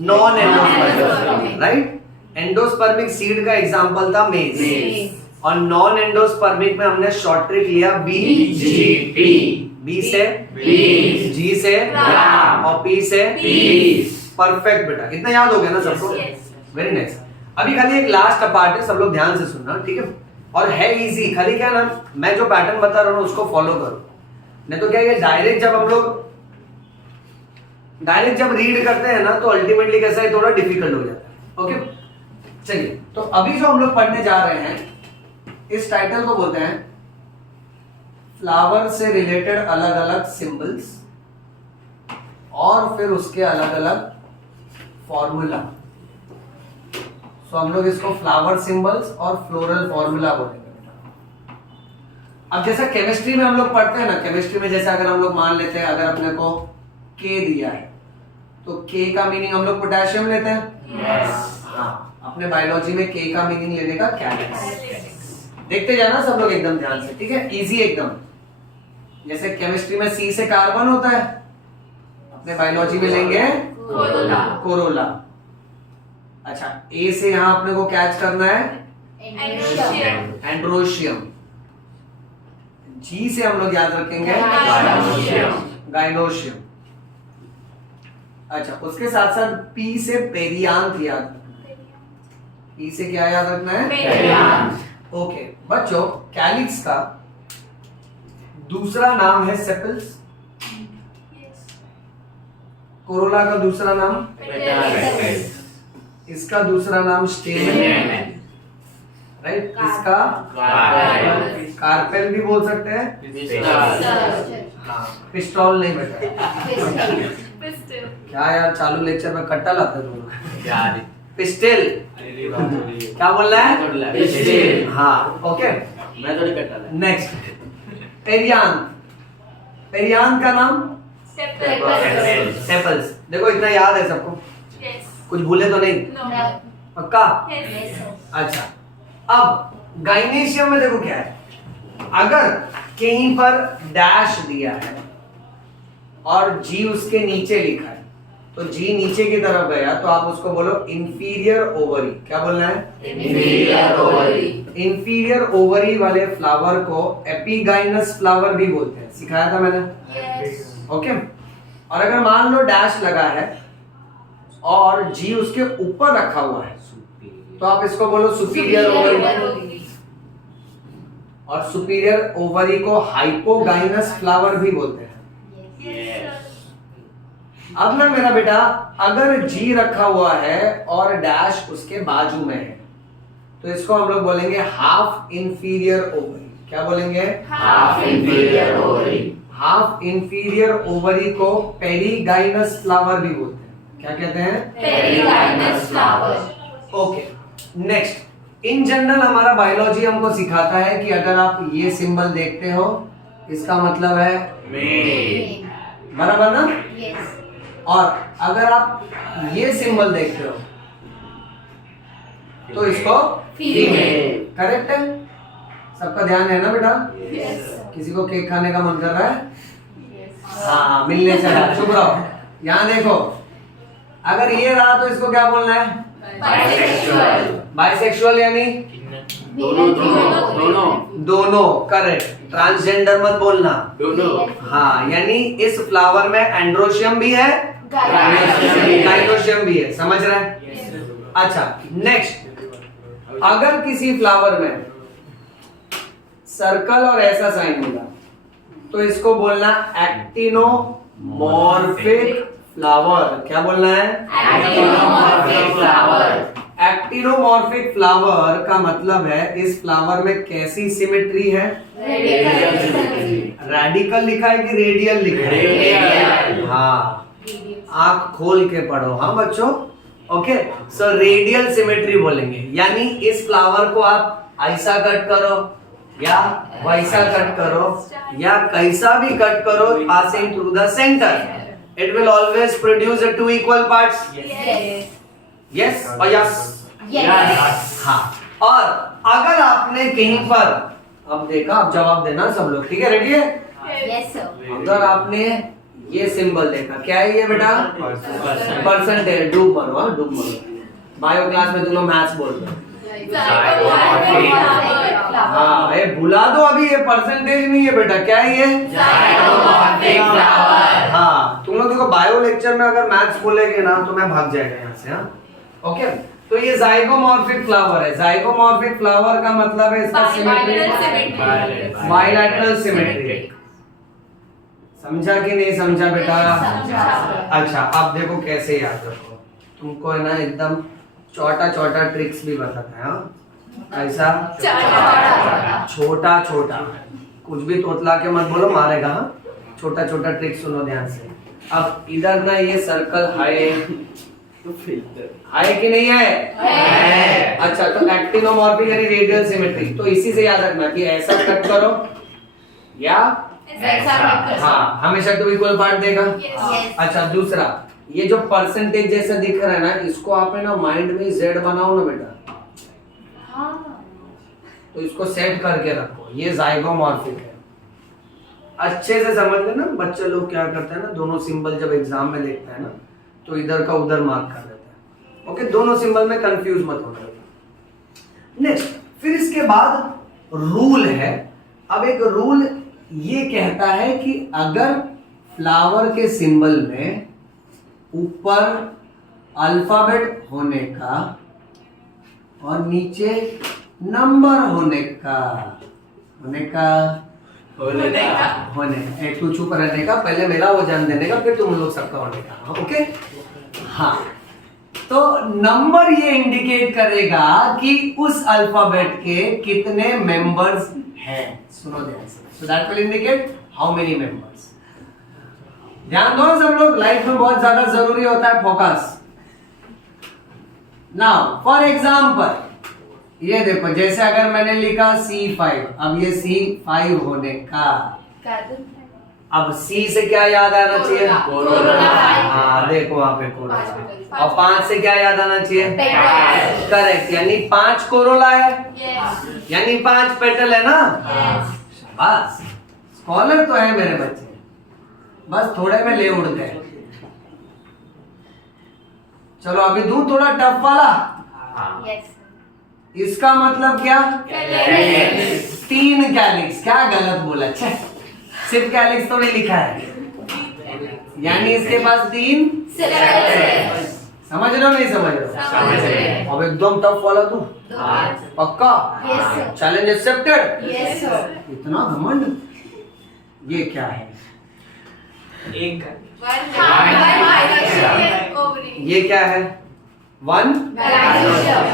non endospermic, right? Endospermic seed का एग्जांपल था मेज Maize. और नॉन एंडोस्पर्मिक में हमने शॉर्ट ट्रिक लिया BGP. बी से Beans. जी से Gram. और पी से Peas. परफेक्ट बेटा, इतना याद हो गया ना सबको? Yes. Very nice. अभी खाली एक लास्ट पार्ट है, सब लोग ध्यान से सुनना, ठीक है? और है इजी, खाली क्या ना, मैं जो पैटर्न बता रहा हूँ उसको फॉलो करो, नहीं तो क्या ये डायरेक्ट जब हम लोग जब रीड करते हैं ना तो अल्टीमेटली कैसा है, थोड़ा डिफिकल्ट हो जाता है। ओके, चलिए, तो अभी जो हम लोग पढ़ने जा रहे हैं इस टाइटल को बोलते हैं फ्लावर से रिलेटेड अलग अलग सिंबल्स और फिर उसके अलग अलग फॉर्मूला। सो हम लोग इसको फ्लावर सिंबल्स और फ्लोरल फॉर्मूला बोलेंगे। अब जैसा केमिस्ट्री में हम लोग पढ़ते हैं ना, केमिस्ट्री में जैसे अगर हम लोग मान लेते हैं, अगर अपने को के दिया है तो के का मीनिंग हम लोग पोटेशियम लेते हैं। हाँ, अपने बायोलॉजी में के का मीनिंग लेने का क्या है, देखते जाना सब लोग एकदम ध्यान से, ठीक है? इजी एकदम। जैसे केमिस्ट्री में सी से कार्बन होता है, अपने बायोलॉजी में लेंगे Corolla. कोरोला। अच्छा, ए से यहां अपने को कैच करना है Androecium. एंड्रोशियम। जी से हम लोग याद रखेंगे Gynoecium. गाइनोशियम। अच्छा, उसके साथ साथ पी से पेरियांथ याद रखना है। पी से क्या याद रखना है? Perianth. ओके बच्चों, कैलिक्स का दूसरा नाम है सेपल्स। कोरोला का दूसरा नाम, Petals. इसका दूसरा नाम स्टेमन, Stamen. राइट? इसका Carpel. कार्पेल भी बोल सकते हैं। हाँ, पिस्टॉल नहीं बेटा। क्या यार, चालू लेक्चर में कट्टा लाते तुम लोग। पिस्टल, क्या बोल रहा है? Pistil. हाँ, ओके। मैं थोड़ी कट्टा ला। Next, perianth. पेरियांथ का नाम Sepals. सेपल्स। देखो इतना याद है सबको, कुछ भूले तो नहीं? पक्का? अच्छा, अब गाइनेशियम में देखो क्या है, अगर कहीं पर डैश दिया है और जी उसके नीचे लिखा है, तो जी नीचे की तरफ गया तो आप उसको बोलो इंफीरियर ओवरी। क्या बोलना है? Inferior ovary. इंफीरियर ओवरी वाले फ्लावर को एपिगाइनस फ्लावर भी बोलते हैं, सिखाया था मैंने, ओके? और अगर मान लो डैश लगा है और जी उसके ऊपर रखा हुआ है तो आप इसको बोलो सुपीरियर ओवरी। और सुपीरियर ओवरी को हाइपोगाइनस फ्लावर भी बोलते हैं। अब ना मेरा बेटा, अगर जी रखा हुआ है और डैश उसके बाजू में है तो इसको हम लोग बोलेंगे हाफ इंफीरियर ओवरी। क्या बोलेंगे? Half inferior ovary. Half inferior ovary को पेरीगाइनस फ्लावर भी बोलते हैं। क्या कहते हैं? Perigynous flower. Okay, next, in general हमारा बायोलॉजी हमको सिखाता है कि अगर आप ये सिंबल देखते हो इसका मतलब है बराबर ना? और अगर आप ये सिंबल देखते हो तो इसको Female. करेक्ट है? सबका ध्यान है ना बेटा? किसी को केक खाने का मन कर रहा है? हाँ, मिलने चला, चुप रहो। यहाँ देखो, अगर ये रहा तो इसको क्या बोलना है? Bisexual. बाइसेक्सुअल यानी दोनों, करेक्ट। ट्रांसजेंडर मत बोलना। हाँ, यानी इस फ्लावर में एंड्रोशियम भी है, गाइनोशियम भी है, समझ रहे हैं? अच्छा, नेक्स्ट, अगर किसी फ्लावर में सर्कल और ऐसा साइन होगा तो इसको बोलना एक्टिनोमॉर्फिक फ्लावर। क्या बोलना है? Actinomorphic flower. एक्टिनोमॉर्फिक फ्लावर का मतलब है इस फ्लावर में कैसी सिमेट्री है? Radical. रेडिकल लिखा है कि रेडियल लिखा है? Radial. हाँ, आंख खोल के पढ़ो, हाँ बच्चों। ओके, सो रेडियल सिमेट्री बोलेंगे, यानी इस फ्लावर को आप ऐसा कट करो या वैसा कट करो या कैसा भी कट करो, passing through the centre, it will always produce two equal parts. Yes और यस। हाँ, और अगर आपने कहीं पर, अब देखा, अब जवाब देना सब लोग, ठीक है? रेडी है? Yes, sir. अगर आपने ये सिंबल देखा, क्या है ये बेटा? परसेंटेज। डूब मरो, हाँ डूब मरो। बायो क्लास में तुम लोग मैथ्स बोलते हो। हाँ, ये भुला दो अभी, ये परसेंटेज नहीं है बेटा, क्या है ये? Zygomorphic flower. हाँ, तुम लोग देखो बायो लेक्चर में अगर मैथ्स बोलेगे ना तो मैं भाग जाएगा यहाँ से। हाँ, ओके, तो ये जाइगोमॉर्फिक फ्लावर है। जाइगोमॉर्फिक फ्लावर का मतलब है इसका सिमेट्री, बाइलैटरल सिमेट्री। समझा कि नहीं समझा बेटा? अच्छा, अब देखो कैसे याद रखो, तुमको है ना एकदम छोटा छोटा ट्रिक्स भी बताता है। हाँ, ऐसा छोटा छोटा, कुछ भी तोतला के मत बोलो, मारेगा। हाँ, छोटा छोटा ट्रिक सुनो ध्यान से। अब इधर ना ये सर्कल है कि नहीं है? अच्छा, तो एक्टिनोमॉर्फिक यानी रेडियल सिमेट्री, तो इसी से याद रखना कि ऐसा कट करो या हाँ, हमेशा टू इक्वल पार्ट देगा। अच्छा, दूसरा, ये जो परसेंटेज जैसा दिख रहा है ना, इसको आप है ना माइंड में जेड बनाओ ना बेटा, तो इसको सेट करके रखो, ये जाइगोमॉर्फिक है। अच्छे से समझ लेना, बच्चे लोग क्या करते हैं ना, दोनों सिंबल जब एग्जाम में देखते हैं ना तो इधर का उधर मार्क कर देते हैं। ओके, दोनों सिंबल में कंफ्यूज मत होना। नेक्स्ट, फिर इसके बाद रूल है। अब एक रूल ये कहता है कि अगर फ्लावर के सिंबल में ऊपर अल्फाबेट होने का और नीचे नंबर होने का एक तो चुप रहने का, पहले मेरा वो जान देने का, फिर तुम लोग सबका होने का। ओके, हाँ, तो नंबर ये इंडिकेट करेगा कि उस अल्फाबेट के कितने मेंबर्स हैं। सुनो ध्यान से, so that will indicate how many members. ध्यान दो सब लोग, लाइफ में बहुत ज्यादा जरूरी होता है फोकस। नाउ फॉर एग्जांपल, ये देखो, जैसे अगर मैंने लिखा C5, अब ये C5 होने का, अब C से क्या याद आना चाहिए? हाँ, देखो वहां पे कोरोला। और 5 से क्या याद आना चाहिए? करेक्ट, यानी 5 कोरोला है, यानी 5 पेटल है ना। बस स्कॉलर तो है मेरे बच्चे, बस थोड़े में ले उड़ गए। चलो अभी दूं थोड़ा टफ वाला। इसका मतलब क्या? 3 कैलिक्स। क्या गलत बोला, छे, सिर्फ कैलिक्स तो नहीं लिखा है, यानी इसके पास 3 समझ रहे हो नहीं समझ रहे हो? अब एकदम टफ वाला तू, पक्का? Challenge accepted. इतना घमंड, ये क्या है? ये क्या है? 1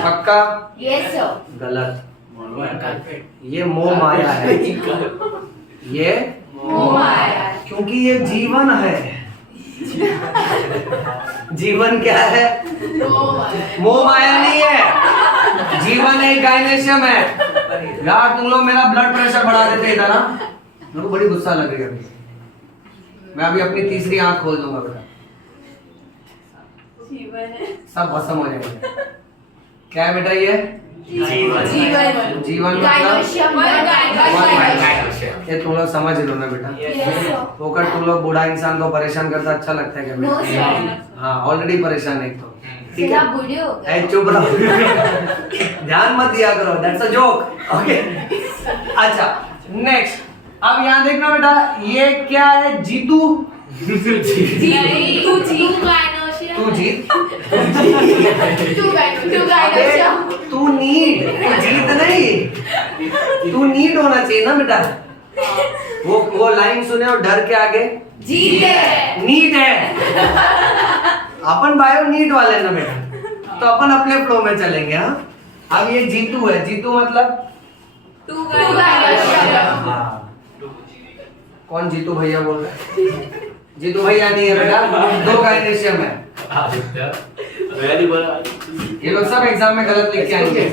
पक्का? गलत, ये मोह माया है। ये क्योंकि ये जीवन है। जीवन क्या है? मोह माया नहीं है, जीवन एक गायनेशियम है। यार तुम लोग मेरा ब्लड प्रेशर बढ़ा देते इधर। मेरे को बड़ी गुस्सा लग रही है अभी, मैं अभी अपनी तीसरी आंख खोल दूंगा बेटा, सब भस्म हो जाएंगे। क्या है बेटा ये? जीवन मतलब ये तुम लोग समझ लो ना बेटा। होकर तुम लोग बूढ़ा इंसान को परेशान करता अच्छा लगता है क्या? हाँ, ऑलरेडी परेशान एक तो, ठीक है? चुप रहो, ध्यान मत दिया करो, दैट्स अ जोक। ओके, अच्छा नेक्स्ट, अब यहाँ देखना बेटा, ये क्या है? जीतू। तू जीत, तू नीट, तू जीत नहीं, तू नीट होना चाहिए ना बेटा। वो लाइन सुने और डर के आगे जीत है, नीट है। अपन बायो नीट वाले ना बेटा, तो अपन अपने फ्लो में चलेंगे। हाँ, अब ये जीतू है, जीतू मतलब हाँ। कौन जीतू भैया बोल रहे हैं? जीतू भैया नहीं है बेटा, 2 गायनेशियम है। Very good. ये लोग सब एग्जाम में गलत लिख के आएंगे।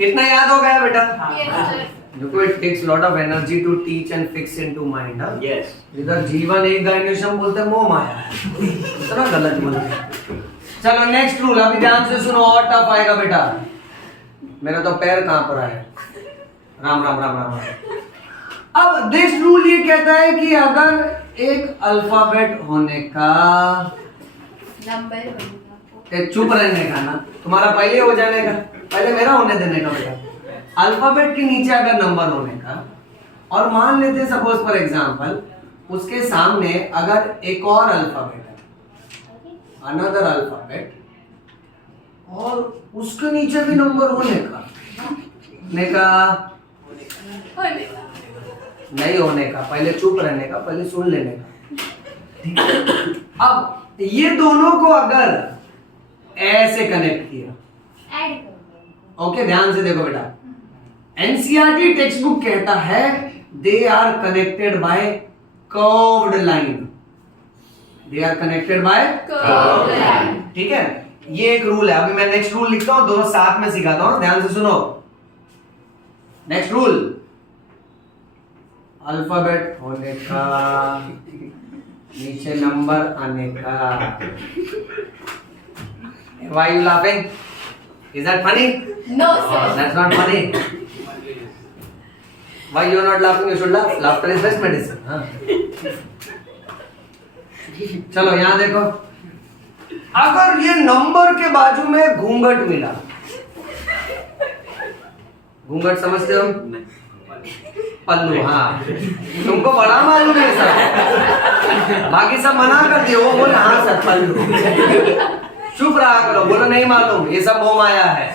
इतना याद हो गया बेटा? Yes, sir. देखो it takes lot of energy to teach and fix into mind. Yes. इधर जीवन एक गायनेशियम बोलते हैं, मोह माया है, इतना गलत बोलते हैं। चलो नेक्स्ट रूल, अभी ध्यान से सुनो और टफ आएगा बेटा। मेरा तो पैर कहां पर आया? राम राम राम राम। अब नेक्स्ट रूल ये कहता है कि अगर एक अल्फाबेट होने का, Number चुप रहने का ना, तुम्हारा पहले हो जाने का, पहले मेरा होने देने का बेटा। अल्फाबेट के नीचे अगर नंबर होने का, और मान लेते सपोज फॉर एग्जांपल उसके सामने अगर एक और अल्फाबेट है, अनदर अल्फाबेट, और उसके नीचे भी नंबर होने का, नहीं होने का, पहले चुप रहने का, पहले सुन लेने का। अब ये दोनों को अगर ऐसे कनेक्ट किया, Add करो। ओके ध्यान से देखो बेटा, एनसीईआरटी टेक्स्ट बुक कहता है they are connected by curved line, they are connected by Curved line। ठीक है, ये एक रूल है। अभी मैं नेक्स्ट रूल लिखता हूं, दोनों साथ में सिखाता हूं, ध्यान से सुनो। नेक्स्ट रूल, अल्फाबेट होने का, नीचे नंबर आने का। Why you laughing? Is that funny? No, sir. That's not funny. Why you are not laughing? You should laugh. Laughter is best medicine. हाँ। चलो यहाँ देखो, अगर ये नंबर के बाजू में घूंघट मिला, घूंघट समझते हो? पल्लू, हाँ तुमको बड़ा मालूम है सर, बाकी सब मना कर दिए, वो बोले हाँ सर पल्लू। चुप रहा करो, बोलो नहीं मालूम, ये सब मोह माया है।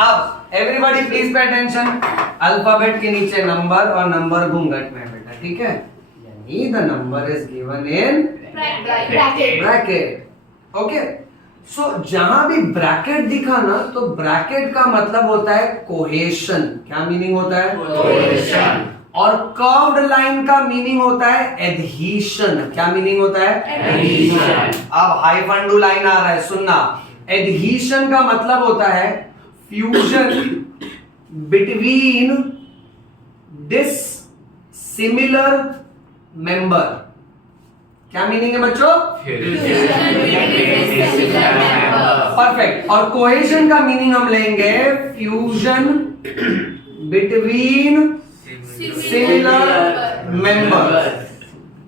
अब everybody please pay attention, alphabet के नीचे नंबर और नंबर घूंघट में बेटा, ठीक है, यानी the number is given in Bracket। Bracket. Okay, so जहां भी ब्रैकेट दिखा ना, तो ब्रैकेट का मतलब होता है कोहेशन। क्या मीनिंग होता है? कोहेशन। और कर्व्ड लाइन का मीनिंग होता है एडहीशन। क्या मीनिंग होता है? एडहीशन। अब हाइफन लाइन आ रहा है, सुनना। एडहीशन का मतलब होता है फ्यूजन बिटवीन डिसिमिलर मेंबर। क्या मीनिंग है बच्चों? परफेक्ट। और कोहेशन का मीनिंग हम लेंगे फ्यूजन बिटवीन सिमिलर मेंबर।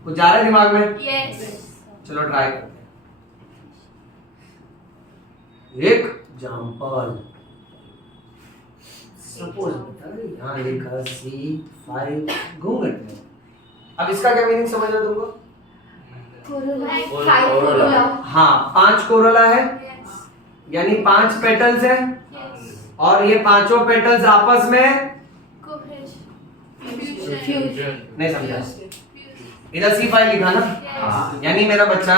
कुछ जा रहा है दिमाग में? Yes। चलो ट्राई करते हैं। एक एग्जांपल, सपोज यहाँ लिखा C5 घूंघट में। अब इसका क्या मीनिंग समझ रहे हो तुमको? Five corolla। हाँ, 5 कोरोला है, Yes। यानी 5 पेटल्स है, Yes। और ये पांचों पेटल्स आपस में Fusion। नहीं समझा। इधर C5 लिखा ना, Yes। यानी मेरा बच्चा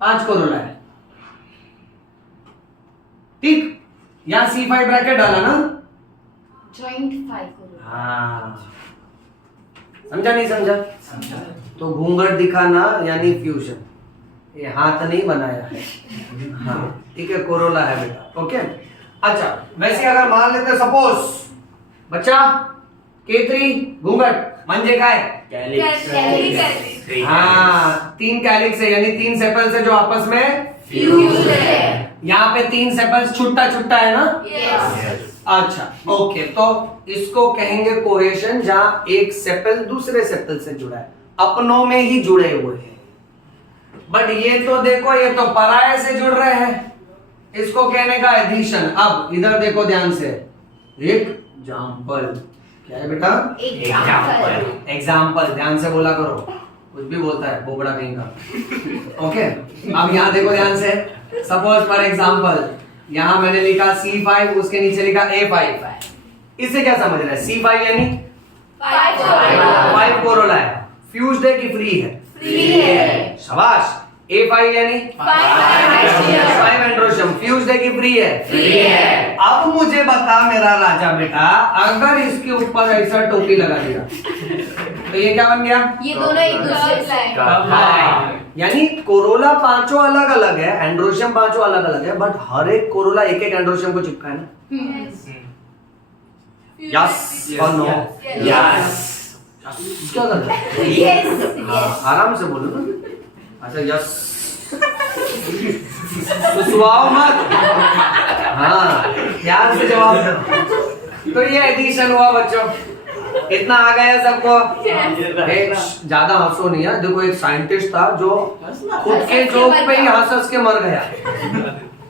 5 कोरोला है, ठीक। यहाँ C5 ब्रैकेट डाला ना, Joint five corolla। हाँ समझा नहीं समझा? तो घूंघट दिखाना यानी फ्यूजन, ये हाथ नहीं बनाया है, हाँ ठीक है, कोरोला है बेटा। ओके, अच्छा वैसे अगर मान लेते सपोज बच्चा K3 घूंघट म्हणजे काय? Calyx। हाँ, 3 कैलिक्स है, यानी 3 सेपल्स है जो आपस में Fused है। यहाँ पे 3 सेपल्स छुट्टा छुट्टा है ना। Yes। अच्छा ओके, तो इसको कहेंगे कोहेशन, जहां एक सेपल दूसरे सेपल से जुड़ा है, अपनों में ही जुड़े हुए हैं। बट ये तो देखो, ये तो पराये से जुड़ रहे हैं, इसको कहने का एडिशन। अब इधर देखो ध्यान से, एक एग्जांपल। क्या है बेटा? Example। एग्जाम्पल, ध्यान से बोला करो, कुछ भी बोलता है बोबड़ा कहीं का। ओके, अब यहाँ देखो ध्यान से, सपोज फॉर एग्जाम्पल यहाँ मैंने लिखा C5, उसके नीचे लिखा A5। इससे क्या समझ रहा है? C5 यानी Five corolla। 5 कोरोला है, फ्यूज्ड है कि फ्री है? Free है। शाबाश। A5 यानी Five 5 एंड्रोशियम, फ्यूज्ड है कि फ्री है? Free है। अब मुझे बता मेरा राजा बेटा, अगर इसके ऊपर ऐसा टोपी लगा दिया तो ये क्या बन गया? ये दोनों एक दूसरे से यानी कोरोला पांचों अलग अलग है, एंड्रोशियम पांचों अलग अलग है, बट हर एक कोरोला एक एक एंड्रोशियम को चिपका है ना। यस और नो? Yes. क्या कर रहा है? यस आराम से बोलो ना। अच्छा यस तो सुनाओ मत, हाँ ध्यान से जवाब दो। तो ये एडिशन हुआ बच्चों, इतना आ गया सबको। एक ज्यादा हंसो नहीं है, देखो एक साइंटिस्ट था जो खुद के जोक पे ही हंस के मर गया।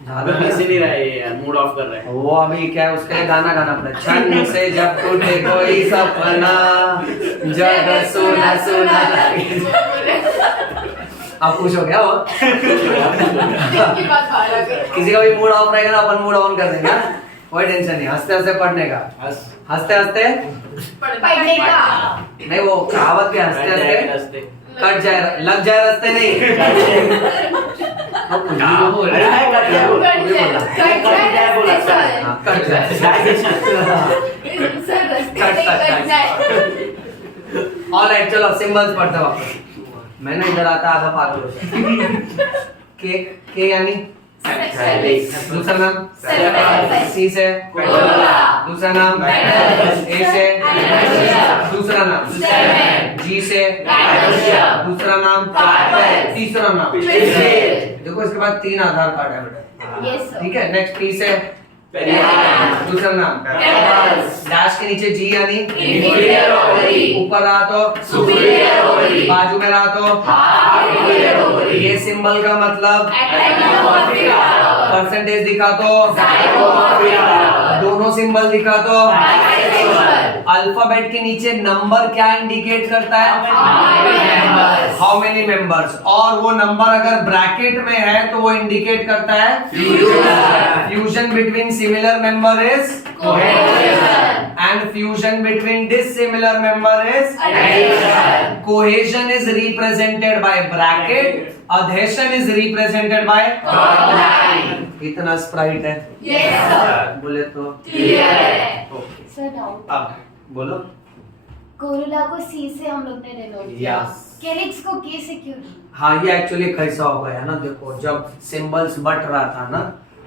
ज्यादा हंस नहीं रहा है यार, मूड ऑफ कर रहा है। वो अभी क्या है, उसके लिए गाना गाना पड़ेगा। छन से जब टूटे कोई सपना, जग सोना सोना लगे। अब खुश हो गया वो? किसी का भी मूड ऑफ रहेगा ना, अपन मूड ऑन कर देंगे, कोई टेंशन नहीं। हंसते हंसते पढ़ने का, हंसते हंसते पढ़ने का नहीं, वो कहावत के हंसते हंसते कट जाए, लग जाए रास्ते नहीं। अब कुछ भी बोल रहा है। कट हाँ, कट जाए। ऑलराइट चलो सिंबल्स पढ़ते वापस। मैंने इधर आता आधा पागल हो जाता। के यानी दूसरा नाम सी से, दूसरा नाम ए से, दूसरा नाम जी से, दूसरा नाम, तीसरा नाम। देखो इसके बाद 3 आधार कार्ड है बेटा, ठीक है। नेक्स्ट पी से, दूसरा नाम डैश के नीचे जी यानी ऊपर रहा तो बाजू में रहा तो ये सिंबल का मतलब परसेंटेज दिखा तो, दोनों सिंबल दिखा तो। अल्फाबेट के नीचे नंबर क्या इंडिकेट करता है? How many members. और वो नंबर अगर ब्रैकेट में है तो वो इंडिकेट करता है fusion between similar member is and fusion between dissimilar member is adhesion. Cohesion is represented by bracket, adhesion is represented by dotted line. इतना स्प्राइट है? Yes sir. बोले तो Clear है. ओके। सर डाउट, अब बोलो। Corolla को सी से हम लोग ने डिनोट किया, Yes. कैलिक्स को के से क्यों? हाँ ये एक्चुअली कैसा हो गया ना, देखो जब सिंबल्स बट रहा था ना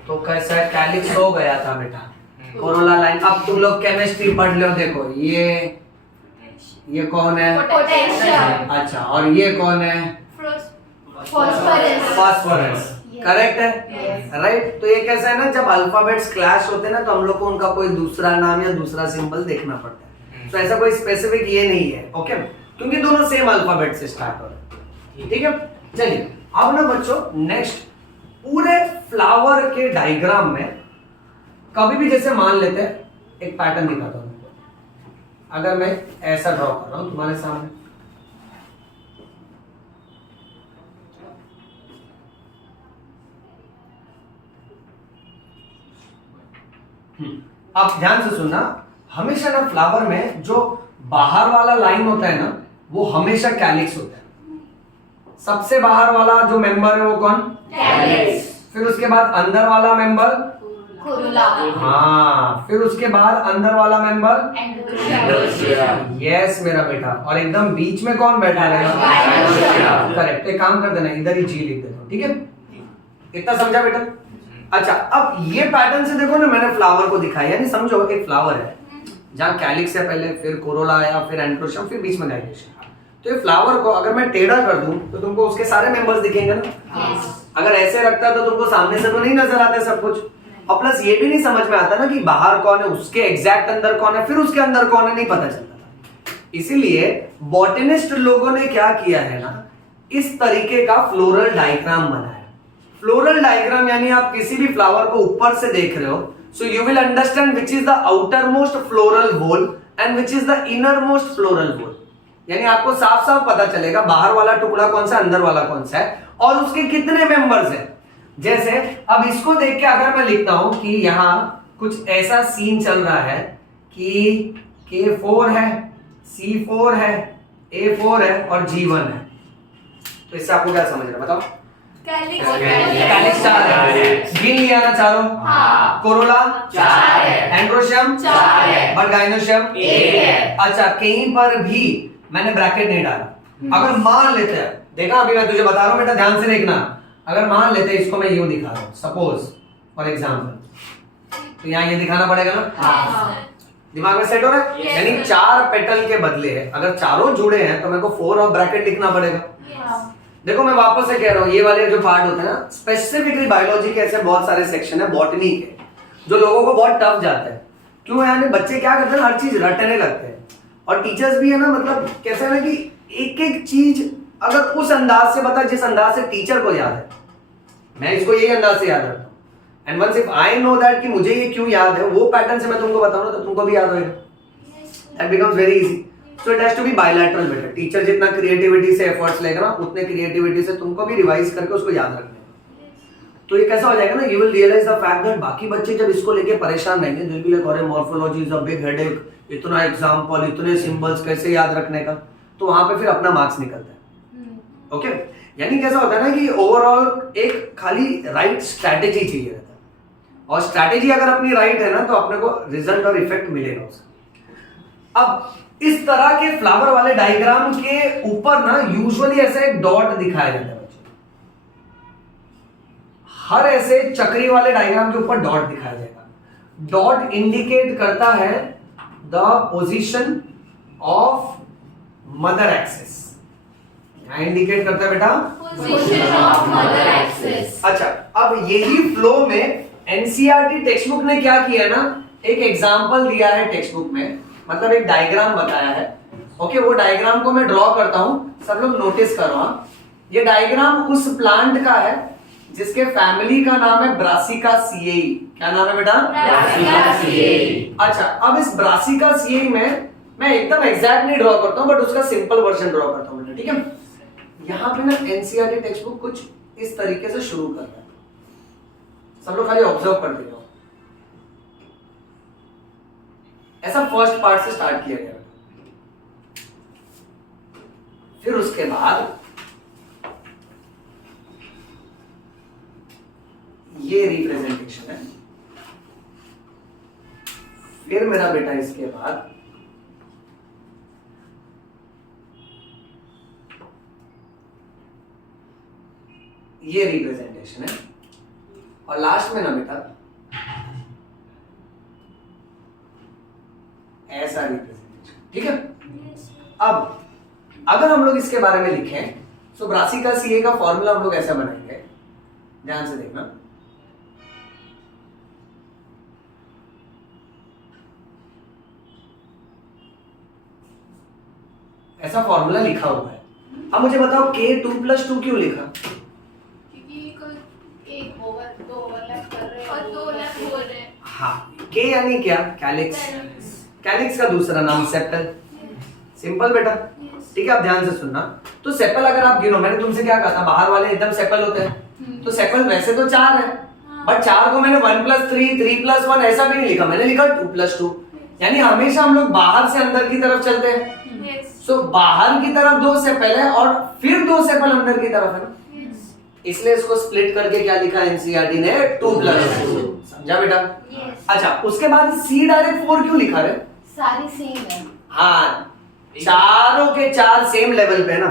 तो कैसा कैलिक्स हो गया था बेटा, कोरोला लाइन। अब तुम लोग केमिस्ट्री पढ़ लो, देखो ये कौन है? Potential. अच्छा, और ये कौन है? फॉस्फोरस। फास्फोरस। Yes. करेक्ट है, Yes. राइट। तो ये कैसा है ना, जब अल्फाबेट्स क्लैश होते हैं ना तो हम लोग को उनका कोई दूसरा नाम या दूसरा सिंबल देखना पड़ता है। तो ऐसा कोई स्पेसिफिक ये नहीं है, ओके, क्योंकि दोनों सेम अल्फाबेट से स्टार्ट हो रहे हैं, ठीक है। चलिए अब ना बच्चों नेक्स्ट पूरे फ्लावर के डायग्राम में कभी भी जैसे मान लेते हैं एक पैटर्न दिखाता हूं। अगर मैं ऐसा ड्रॉ कर रहा हूं तुम्हारे सामने, आप ध्यान से सुनना, हमेशा ना फ्लावर में जो बाहर वाला लाइन होता है ना वो हमेशा कैलिक्स होता है। सबसे बाहर वाला जो मेंबर है वो कौन? Calyx. फिर उसके बाद अंदर वाला मेंबर, कोरोला। हाँ, फिर उसके बाद अंदर वाला मेंबर, एंडोशियम। यस मेरा बेटा। और एकदम बीच में कौन बैठा रहेगा? Gynoecium. करेक्ट। एक काम कर देना, इधर ही जी लिख देता हूं, ठीक है। इतना समझा बेटा? अच्छा, अब ये पैटर्न से देखो ना, मैंने फ्लावर को दिखाया, यानी समझो एक फ्लावर है जहाँ कैलिक्स है पहले, फिर कोरोला आया, फिर एंड्रोशियम, फिर बीच में गाइनोशियम। तो ये फ्लावर को अगर मैं टेढ़ा कर दूं तो तुमको उसके सारे मेंबर्स दिखेंगे ना। Yes. अगर ऐसे रखता तो तुमको सामने से तो नहीं नजर आता सब कुछ, और प्लस ये भी नहीं समझ में आता ना कि बाहर कौन है, उसके एग्जैक्ट अंदर कौन है, फिर उसके अंदर कौन है, नहीं पता चलता था। इसीलिए बॉटनिस्ट लोगों ने क्या किया है ना, इस तरीके का फ्लोरल डायग्राम बनाया। फ्लोरल डायग्राम यानी आप किसी भी फ्लावर को ऊपर से देख रहे हो, so you will understand which is the outermost floral whorl and which is the innermost floral whorl. यानी आपको साफ साफ पता चलेगा बाहर वाला टुकड़ा कौन सा, अंदर वाला कौन सा है, और उसके कितने मेंबर्स हैं। जैसे अब इसको देख के अगर मैं लिखता हूं कि यहां कुछ ऐसा सीन चल रहा है कि K4 है, C4 है, A4 है और G1 है, तो इससे आपको क्या समझ रहा है बताओ? कैलिक्स 4 है, गिन लिया ना चारों? हाँ. कोरोला 4 है, एंड्रोशियम 4 है, और गाइनोशियम 1 है. अच्छा, कहीं पर भी मैंने ब्रैकेट नहीं डाला, अगर मान लेते हैं, देखा अभी मैं तुझे बता रहा हूँ बेटा ध्यान से देखना, अगर मान लेते हैं इसको मैं यूं दिखा रहा हूँ सपोज फॉर एग्जांपल, तो यहाँ ये दिखाना पड़ेगा ना, हाँ। दिमाग में सेट हो रहा है? Yes, यानी sir. 4 पेटल के बदले अगर चारों जुड़े हैं तो मेरे को 4 और ब्रैकेट लिखना पड़ेगा। देखो मैं वापस से कह रहा हूँ, ये वाले जो पार्ट होते हैं ना, स्पेसिफिकली बायोलॉजी के ऐसे बहुत सारे सेक्शन है, बॉटनी के, जो लोगों को बहुत टफ जाते हैं। क्यों? यानी बच्चे क्या करते हैं, हर चीज रटने लगते हैं, और टीचर्स भी है ना, मतलब कैसे है ना कि एक एक चीज अगर उस अंदाज से बता जिस अंदाज से टीचर को याद है, मैं इसको यही अंदाज से याद रखता हूँ, and once if I know that कि मुझे ये क्यों याद है, वो पैटर्न से मैं तुमको बताऊँ ना तो तुमको भी याद होगा, that becomes very easy. So it has to be bilateral बेटा, टीचर जितना क्रिएटिविटी से एफर्ट्स लेगा ना, उतने क्रिएटिविटी से तुमको भी रिवाइज करके उसको याद रखना है। तो ये कैसा हो जाएगा ना, you will realise the fact that बाकी बच्चे जब इसको लेके परेशान रहेंगे, दिल भी लाइक अरे morphology is a big headache, इतना एग्जांपल, इतने सिंबल्स कैसे याद रखने का, तो वहां पे फिर अपना मार्क्स निकलता है। ओके, यानी कैसा होता है ना कि ओवरऑल एक खाली राइट स्ट्रैटेजी चाहिए रहता है, और स्ट्रैटेजी अगर अपनी राइट है ना तो अपने को रिजल्ट और इफेक्ट मिलेगा उसका। अब इस तरह के फ्लावर वाले डायग्राम के ऊपर ना यूजुअली ऐसे एक डॉट दिखाया जाता है बच्चों, हर ऐसे चक्री वाले डायग्राम के ऊपर डॉट दिखाया जाएगा। डॉट इंडिकेट करता है the position of mother axis, क्या इंडिकेट करता है बेटा? Position of mother axis. अच्छा, अब यही फ्लो में एनसीईआरटी टेक्स्ट बुक ने क्या किया ना, एक एग्जांपल दिया है टेक्स्ट बुक में, मतलब एक डायग्राम बताया है। ओके, वो डायग्राम को मैं ड्रॉ करता हूं, सब लोग नोटिस करो। हाँ, ये डायग्राम उस प्लांट का है जिसके फैमिली का नाम है ब्रासिकासिएई। क्या नाम है बेटा? Brassicaceae. अच्छा, अब इस ब्रासिकासिएई में मैं एकदम एग्जैक्ट नहीं ड्रॉ करता हूं, बट उसका सिंपल वर्जन ड्रॉ करता हूं बेटा, ठीक है? यहाँ पे ना एनसीईआरटी टेक्स्ट बुक कुछ इस तरीके से शुरू कर रहा है, सब लोग खाली ऑब्जर्व करते रहो। ऐसा फर्स्ट पार्ट से स्टार्ट किया गया, फिर उसके बाद ये रिप्रेजेंटेशन है, फिर मेरा बेटा इसके बाद ये रिप्रेजेंटेशन है, और लास्ट में ना बेटा ऐसा रिप्रेजेंटेशन, ठीक है? अब अगर हम लोग इसके बारे में लिखें, सो ब्रासिकासिएई का फॉर्मूला हम लोग ऐसा बनाएंगे, ध्यान से देखना। ऐसा फॉर्मूला लिखा हुआ है। अब मुझे बताओ K2+2 क्यों लिखा? एक ओवर दो ओवरलैप कर रहे हैं और दो left हो रहे हैं. हाँ, K यानी क्या? कैलिक्स। कैलिक्स का दूसरा नाम सेप्टल। सिंपल बेटा, ठीक है? आप ध्यान से सुनना। तो सेपल अगर आप गिनो, मैंने तुमसे क्या कहा था, बाहर वाले एकदम सेपल होते हैं, तो सेपल वैसे तो 4 है, बट 4 को मैंने 1+3, 3+1 ऐसा भी नहीं लिखा, मैंने लिखा 2+2। यानी हमेशा हम लोग बाहर से अंदर की तरफ चलते हैं। सो बाहर की तरफ 2 सेपल है और फिर 2 सेपल अंदर की तरफ है ना, इसलिए इसको स्प्लिट करके क्या लिखा एनसीईआरटी ने? 2+2। समझा बेटा? अच्छा, उसके बाद C डायरेक्ट 4 क्यों लिखा रे? सारी सेम है। हाँ, चारों के 4 सेम लेवल पे ना,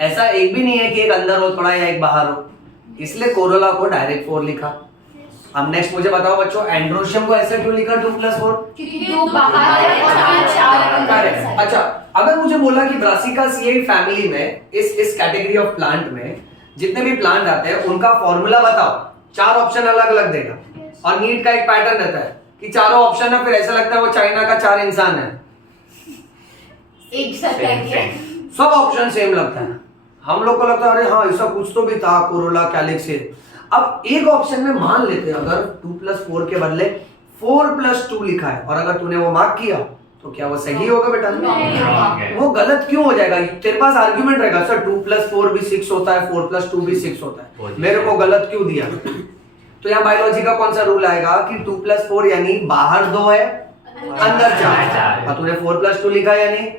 ऐसा एक भी नहीं है कि एक अंदर हो थोड़ा या एक बाहर हो, इसलिए कोरोला को डायरेक्ट 4 लिखा। अब नेक्स्ट मुझे बताओ बच्चों, एंड्रोशियम को ऐसे क्यों लिखा 2+4? क्योंकि 2 बाहर है और 4 अंदर है। अच्छा, अगर मुझे बोला कि ब्रासिकासिएई फैमिली में इस कैटेगरी ऑफ प्लांट में जितने भी प्लांट आते हैं उनका फॉर्मूला बताओ, 4 ऑप्शन अलग अलग देगा, और नीट का एक पैटर्न रहता है कि चारों ऑप्शन है, फिर ऐसा लगता है वो चाइना का 4 इंसान है, एक साथ है, सब ऑप्शन सेम लगता है। हम लोग को लगता है अरे हाँ ऐसा कुछ तो भी था, कोरोला कैलिक्स से। अब एक ऑप्शन में मान लेते हैं अगर 2+4 के बदले 4+2 लिखा है, और अगर तूने वो मार्क किया तो क्या वो सही होगा बेटा? वो गलत क्यों हो जाएगा? तेरे पास आर्ग्यूमेंट रहेगा सर 2+4 भी 6 होता है, 4+2 भी 6 होता है, मेरे को गलत क्यों दिया? तो यहाँ बायोलॉजी का कौन सा रूल आएगा कि 2+4 यानी बाहर 2 है अंदर 4, और तूने 4+2 लिखा यानी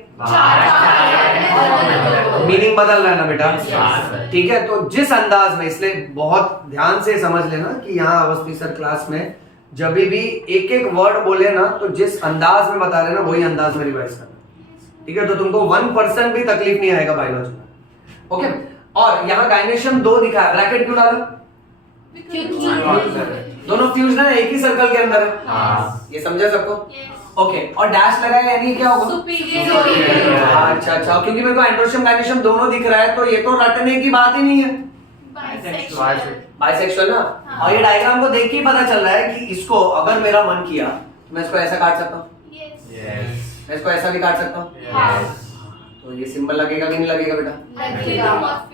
मीनिंग बदल रहा है ना बेटा? ठीक है, तो जिस अंदाज में, इसलिए बहुत ध्यान से समझ लेना कि यहाँ अवस्थी सर क्लास में जब भी एक एक वर्ड बोले ना, तो जिस अंदाज में बता रहे ना वही अंदाज में रिवाइज करना। ठीक है, तो तुमको 1% भी तकलीफ नहीं आएगा बायोलॉजी में। ओके, और यहाँ गायनेशियम 2 दिखा है, ब्रैकेट क्यों डाला? दोनों फ्यूजन है, एक ही सर्कल के अंदर है। हाँ। ये समझा सबको? ओके, और डैश लगाया यानी क्या होगा? सुपीरियर अच्छा अच्छा, क्योंकि मेरे को एंड्रोशियम गायनेशियम दोनों दिख रहा है, तो ये तो रटने की बात ही नहीं है, बाइसेक्सुअल ना। और ये डायग्राम को देख के ही पता चल रहा है कि इसको अगर मेरा मन किया तो मैं इसको ऐसा काट सकता हूँ, Yes. मैं इसको ऐसा भी काट सकता हूँ। Yes. तो ये सिंबल लगेगा कि नहीं लगेगा बेटा?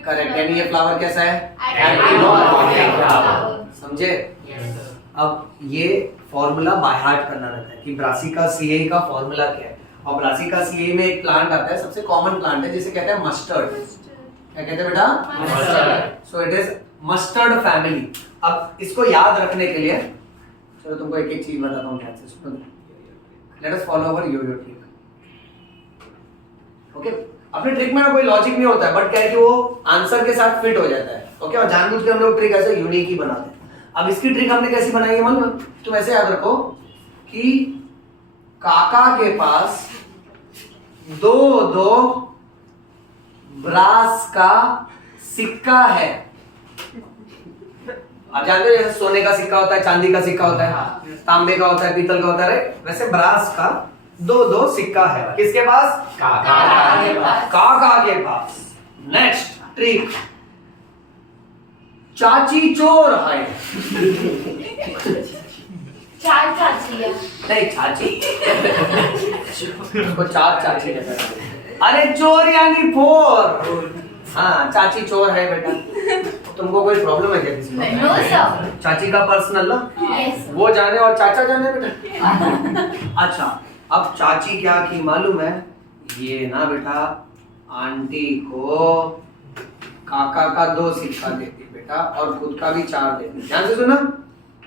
करेक्ट, यानी ये फ्लावर कैसा है? Antimorphic flower. समझे? अब ये फॉर्मूला बाय हार्ट करना रहता है कि ब्रासिका सीए का फॉर्मूला क्या है। और ब्रासिका सीए में एक प्लांट आता है, सबसे कॉमन प्लांट है, जिसे कहते हैं मस्टर्ड। क्या कहते हैं बेटा? Mustard. So it is mustard family. अब इसको याद रखने के लिए चलो तुमको एक एक चीज बताता हूँ ध्यान से सुनो। Let us follow our yo trick. Okay, अपने ट्रिक में ना कोई लॉजिक नहीं होता है, बट क्या है कि वो आंसर के साथ फिट हो जाता है। ओके, और जानबूझ के हम लोग ट्रिक ऐसे यूनिक ही बनाते हैं। अब इसकी ट्रिक हमने कैसी बनाई है मालूम? तुम ऐसे याद रखो कि काका के पास 2 ब्रास का सिक्का है। आप जानते हो जैसे सोने का सिक्का होता है, चांदी का सिक्का होता है, तांबे का होता है, पीतल का होता है, वैसे ब्रास का 2 सिक्का है। किसके पास? काका के पास। नेक्स्ट ट्रिक, चाची चोर है। 4 चाची है। नहीं चाची उसको 4 चाची कहते हैं। अरे चोर यानी 4। हाँ, चाची चोर है बेटा। तुमको कोई प्रॉब्लम है क्या किसी को? No sir. चाची का पर्सनल ना, यस। वो जाने और चाचा जाने बेटा। अच्छा, अब चाची क्या की मालूम है? ये ना बेटा आंटी को काका का 2 सिक्का देती बेटा, और खुद का भी 4 देती। ध्यान से सुना,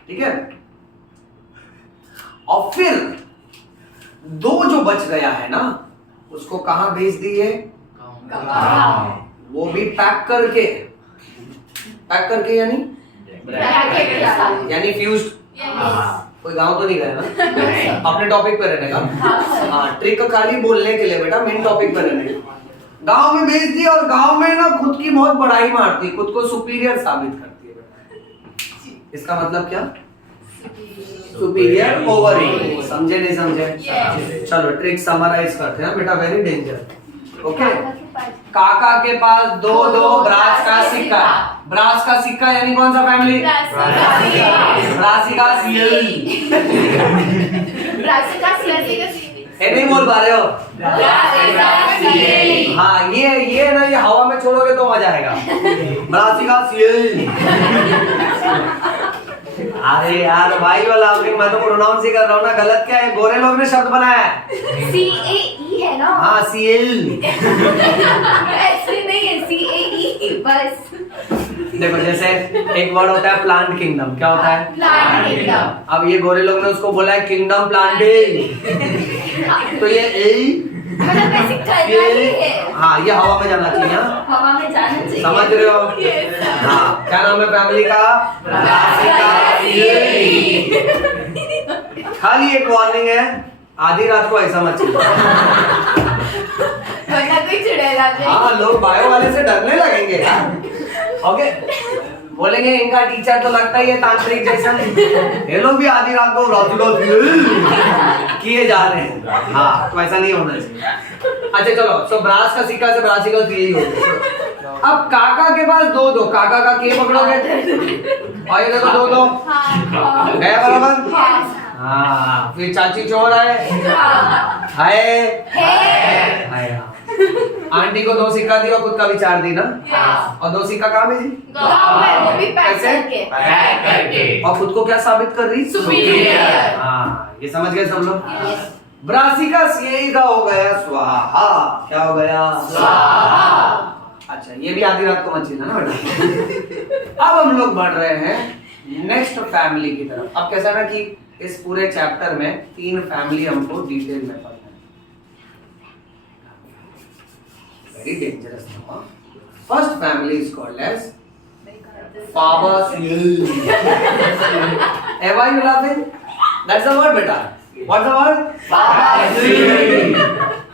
ठीक है? और फिर 2 जो बच गया है ना, उसको कहां भेज दी है? वो भी पैक करके यानी फ्यूज्ड। कोई गांव तो नहीं गए ना? अपने टॉपिक पे रहने का। हाँ, ट्रिक खाली बोलने के लिए बेटा, मेन टॉपिक पे रहने का। गांव में भेज दी, और गांव में ना खुद की बहुत बड़ाई मारती, खुद को सुपीरियर साबित करती है बेटा। इसका मतलब क्या? Superior over ego. समझे नहीं समझे? चलो ट्रिक समराइज करते हैं बेटा, वेरी डेंजर। ओके, काका के पास 2 ब्रास का सिक्का। ब्रास का सिक्का यानी कौन सा फैमिली? Brassica CL. नहीं बोल पा रहे हो? हाँ, ये ना, ये हवा में छोड़ोगे तो मजा आएगा। Brassica CL. अरे यार भाई वाला, मैं तो प्रोनाउंस ही कर रहा हूँ ना, गलत क्या है? गोरे लोग ने शब्द बनाया है। CAE है ना? हाँ, सीएल। ऐसे नहीं है, CAE बस। देखो जैसे एक वर्ड होता है प्लांट किंगडम, क्या होता है? Plant kingdom. अब ये गोरे लोग ने उसको बोला है किंगडम प्लांटिंग, तो ये मतलब बेसिक करना ही है। हाँ, ये हवा में जाना चाहिए। हाँ, हवा में जाना चाहिए। समझ रहे हो? हाँ, क्या नाम है फैमिली का? खाली एक वार्निंग है, आधी रात को ऐसा मत चलो, वरना कोई चिढ़ेगा। हाँ, लोग बायो वाले से डरने लगेंगे। ओके, बोलेंगे इनका टीचर तो लगता ही है तांत्रिक जैसा। ये लोग भी आधी रात को किए जा रहे हैं। हाँ, तो ऐसा नहीं होना चाहिए। अच्छा चलो, तो ब्रास का सिक्का से ब्रासिका यही हो गया। अब काका के पास 2, काका का के पकड़ोगे, और ये देखो 2 है बराबर। हाँ, फिर चाची चोर है। आंटी को 2 सिक्का दिया, खुद का भी 4 दी ना। और 2 सिक्का कहाँ भेजी? वो भी पैक करके। और खुद को क्या साबित कर रही? सुपीरियर। हाँ, ये समझ गए सब लोग? ब्रासिका सीए का हो गया स्वाहा। क्या हो गया? स्वाहा। अच्छा, ये भी आधी रात को मत छीना ना बेटा। अब हम लोग बढ़ रहे हैं नेक्स्ट फैमिली की तरफ। अब कैसा ना कि इस पूरे चैप्टर में 3 फैमिली हमको डिटेल में पढ़ना है। Very dangerous. First family is called as Fabaceae. Why you laughing? That's the word, beta. What's the word? Fabaceae.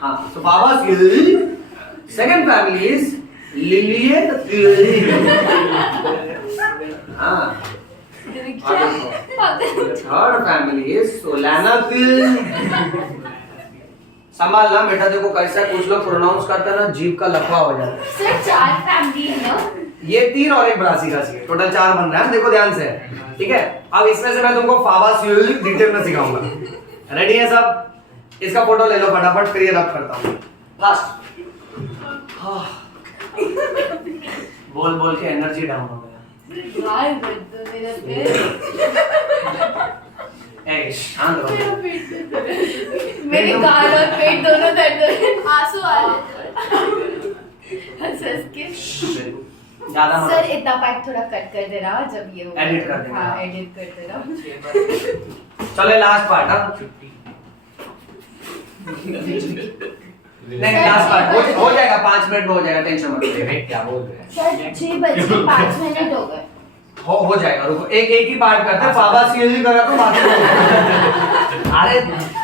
हाँ, So Baba's second family is Lillian. हाँ. Third family is Solana. संभालना बेटा, देखो कैसा कुछ लोग प्रोनाउंस करते हैं ना, जीभ का लफड़ा हो जाता है. सर 4 फैमिली है ना? ये 3 और 1 ब्रासिका सी, टोटल 4 बन रहा है. देखो ध्यान से, ठीक है. अब इसमें से मैं तुमको फाबासियोली डिटेल में सिखाऊंगा. रेडी है सब? इसका फोटो ले लो फटाफट, फिर ये रब करता हूँ. फास्ट. बोल बोल के एनर्जी डाउन हो गया. यार बंदो मेरा पेट ए शांत रहो. मेरे गाल और पेट दोनों दर्द हो रहे हैं. आंसू आ रहे हंस के. ज्यादा मत. सर इतना पार्ट थोड़ा कट कर देना जब ये हो. Edit कर देना. हाँ एडिट कर देना. चलो लास्ट पार्ट. हाँ नहीं, लास्ट पार्ट हो जाएगा, 5 मिनट में हो जाएगा, टेंशन मत लो. क्या बोल रहे हैं? सर 6:05 हो गए. हो जाएगा. रुको, एक ही पार्ट करते हैं. फाबा सीएलजी करा तो बाकी अरे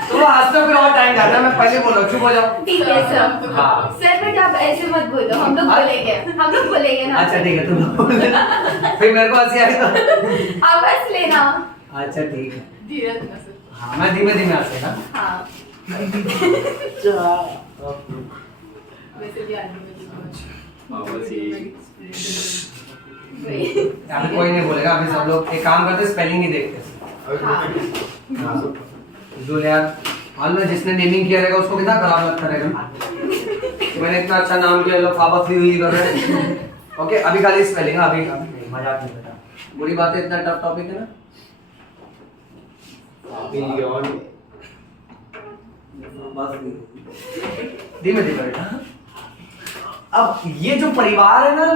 तुम आज तो फिर और टाइम जाता है. मैं पहले बोलो, चुप हो जाओ. ठीक है सर. हाँ. सर बट आप ऐसे मत बोलो, हम लोग बोलेंगे ना. अच्छा ठीक है, तुम फिर मेरे को हंसी आई तो आप हंस लेना. अच्छा ठीक है. धीरे धीरे से हाँ, मैं धीमे धीमे हंसेगा. हाँ वैसे भी आदमी में अभी कोई नहीं बोलेगा. अभी सब लोग एक काम करते, स्पेलिंग ही देखते हैं. जो यार हाल में जिसने नेमिंग किया रहेगा उसको कितना खराब लगता रहेगा. मैंने इतना अच्छा नाम किया, लोग फाबा फ्री हुई कर रहे हैं. ओके, अभी खाली स्पेलिंग. अभी नहीं, मजाक नहीं बेटा. बुरी बात है, इतना टफ टॉपिक है ना. धीमे धीमे बेटा. अब ये जो परिवार है ना,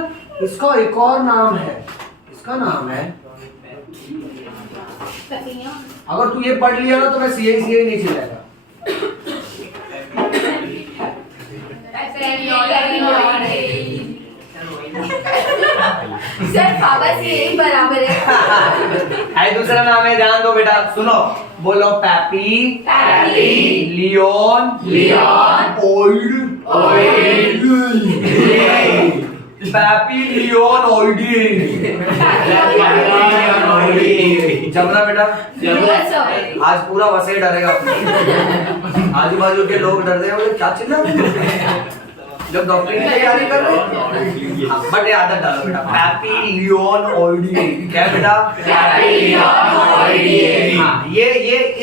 इसका एक और नाम है. इसका नाम है, कटिंग. अगर तू ये पढ़ लिया ना तो मैं सीए नहीं चलेगा. सर पापा से यही बराबर है. दूसरा नाम है, ध्यान दो बेटा. सुनो, बोलो. Poppy, poppy, Leon, Leon, old, poppy, Leone, oldie. Jamna बेटा. आज पूरा वसे डरेगा. आजू बाजू के लोग डर रहे हैं, बोले क्या चिल्ला जब डॉक्टरी की तैयारी कर रहे हैं. बट ये आदत डालो बेटा. पैपी, लियोन, ओल्डी. क्या बेटा? पैपी, लियोन, ओल्डी. हाँ, ये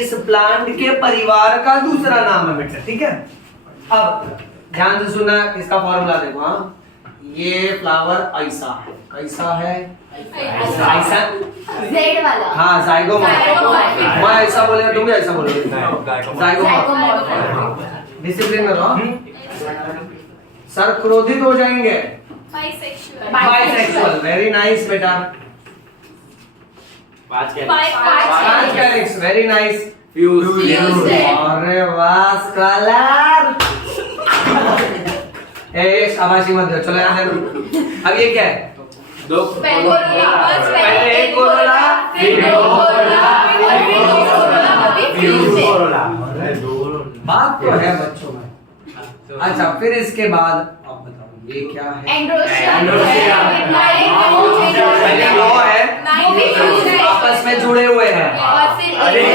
इस प्लांट के परिवार का दूसरा नाम है बेटा. ठीक है. अब ध्यान से सुनना, इसका फॉर्मूला देखो. हाँ, ये फ्लावर ऐसा है. कैसा है? ऐसा. जेड वाला. हाँ, जाइगोमॉर्फ. जाइगोमॉर्फ. मैं ऐसा बोलेगा, तुम भी ऐसा बोलोगे. जाइगोमॉर्फ. डिसिप्लिन में रहो. सर क्रोधित हो जाएंगे. Bisexual bisexual. वेरी नाइस बेटा. 5 पांच कैलिक्स. Very nice. Fused. अरे वाह, स्कॉलर. ए शाबाशी मत दो. चलो यहाँ से. अब ये क्या है? पहले एक कोरोला, फिर 2 कोरोला, फिर 3 कोरोला, अभी फ्यूज है. बात तो है बच्चों में. अच्छा, फिर इसके बाद आप बताओ ये क्या है? एंड्रोशिया. एंड्रोशिया. पहले 9 है, नाइन भी फ्यूज है. आपस में जुड़े हुए हैं. और फिर अरे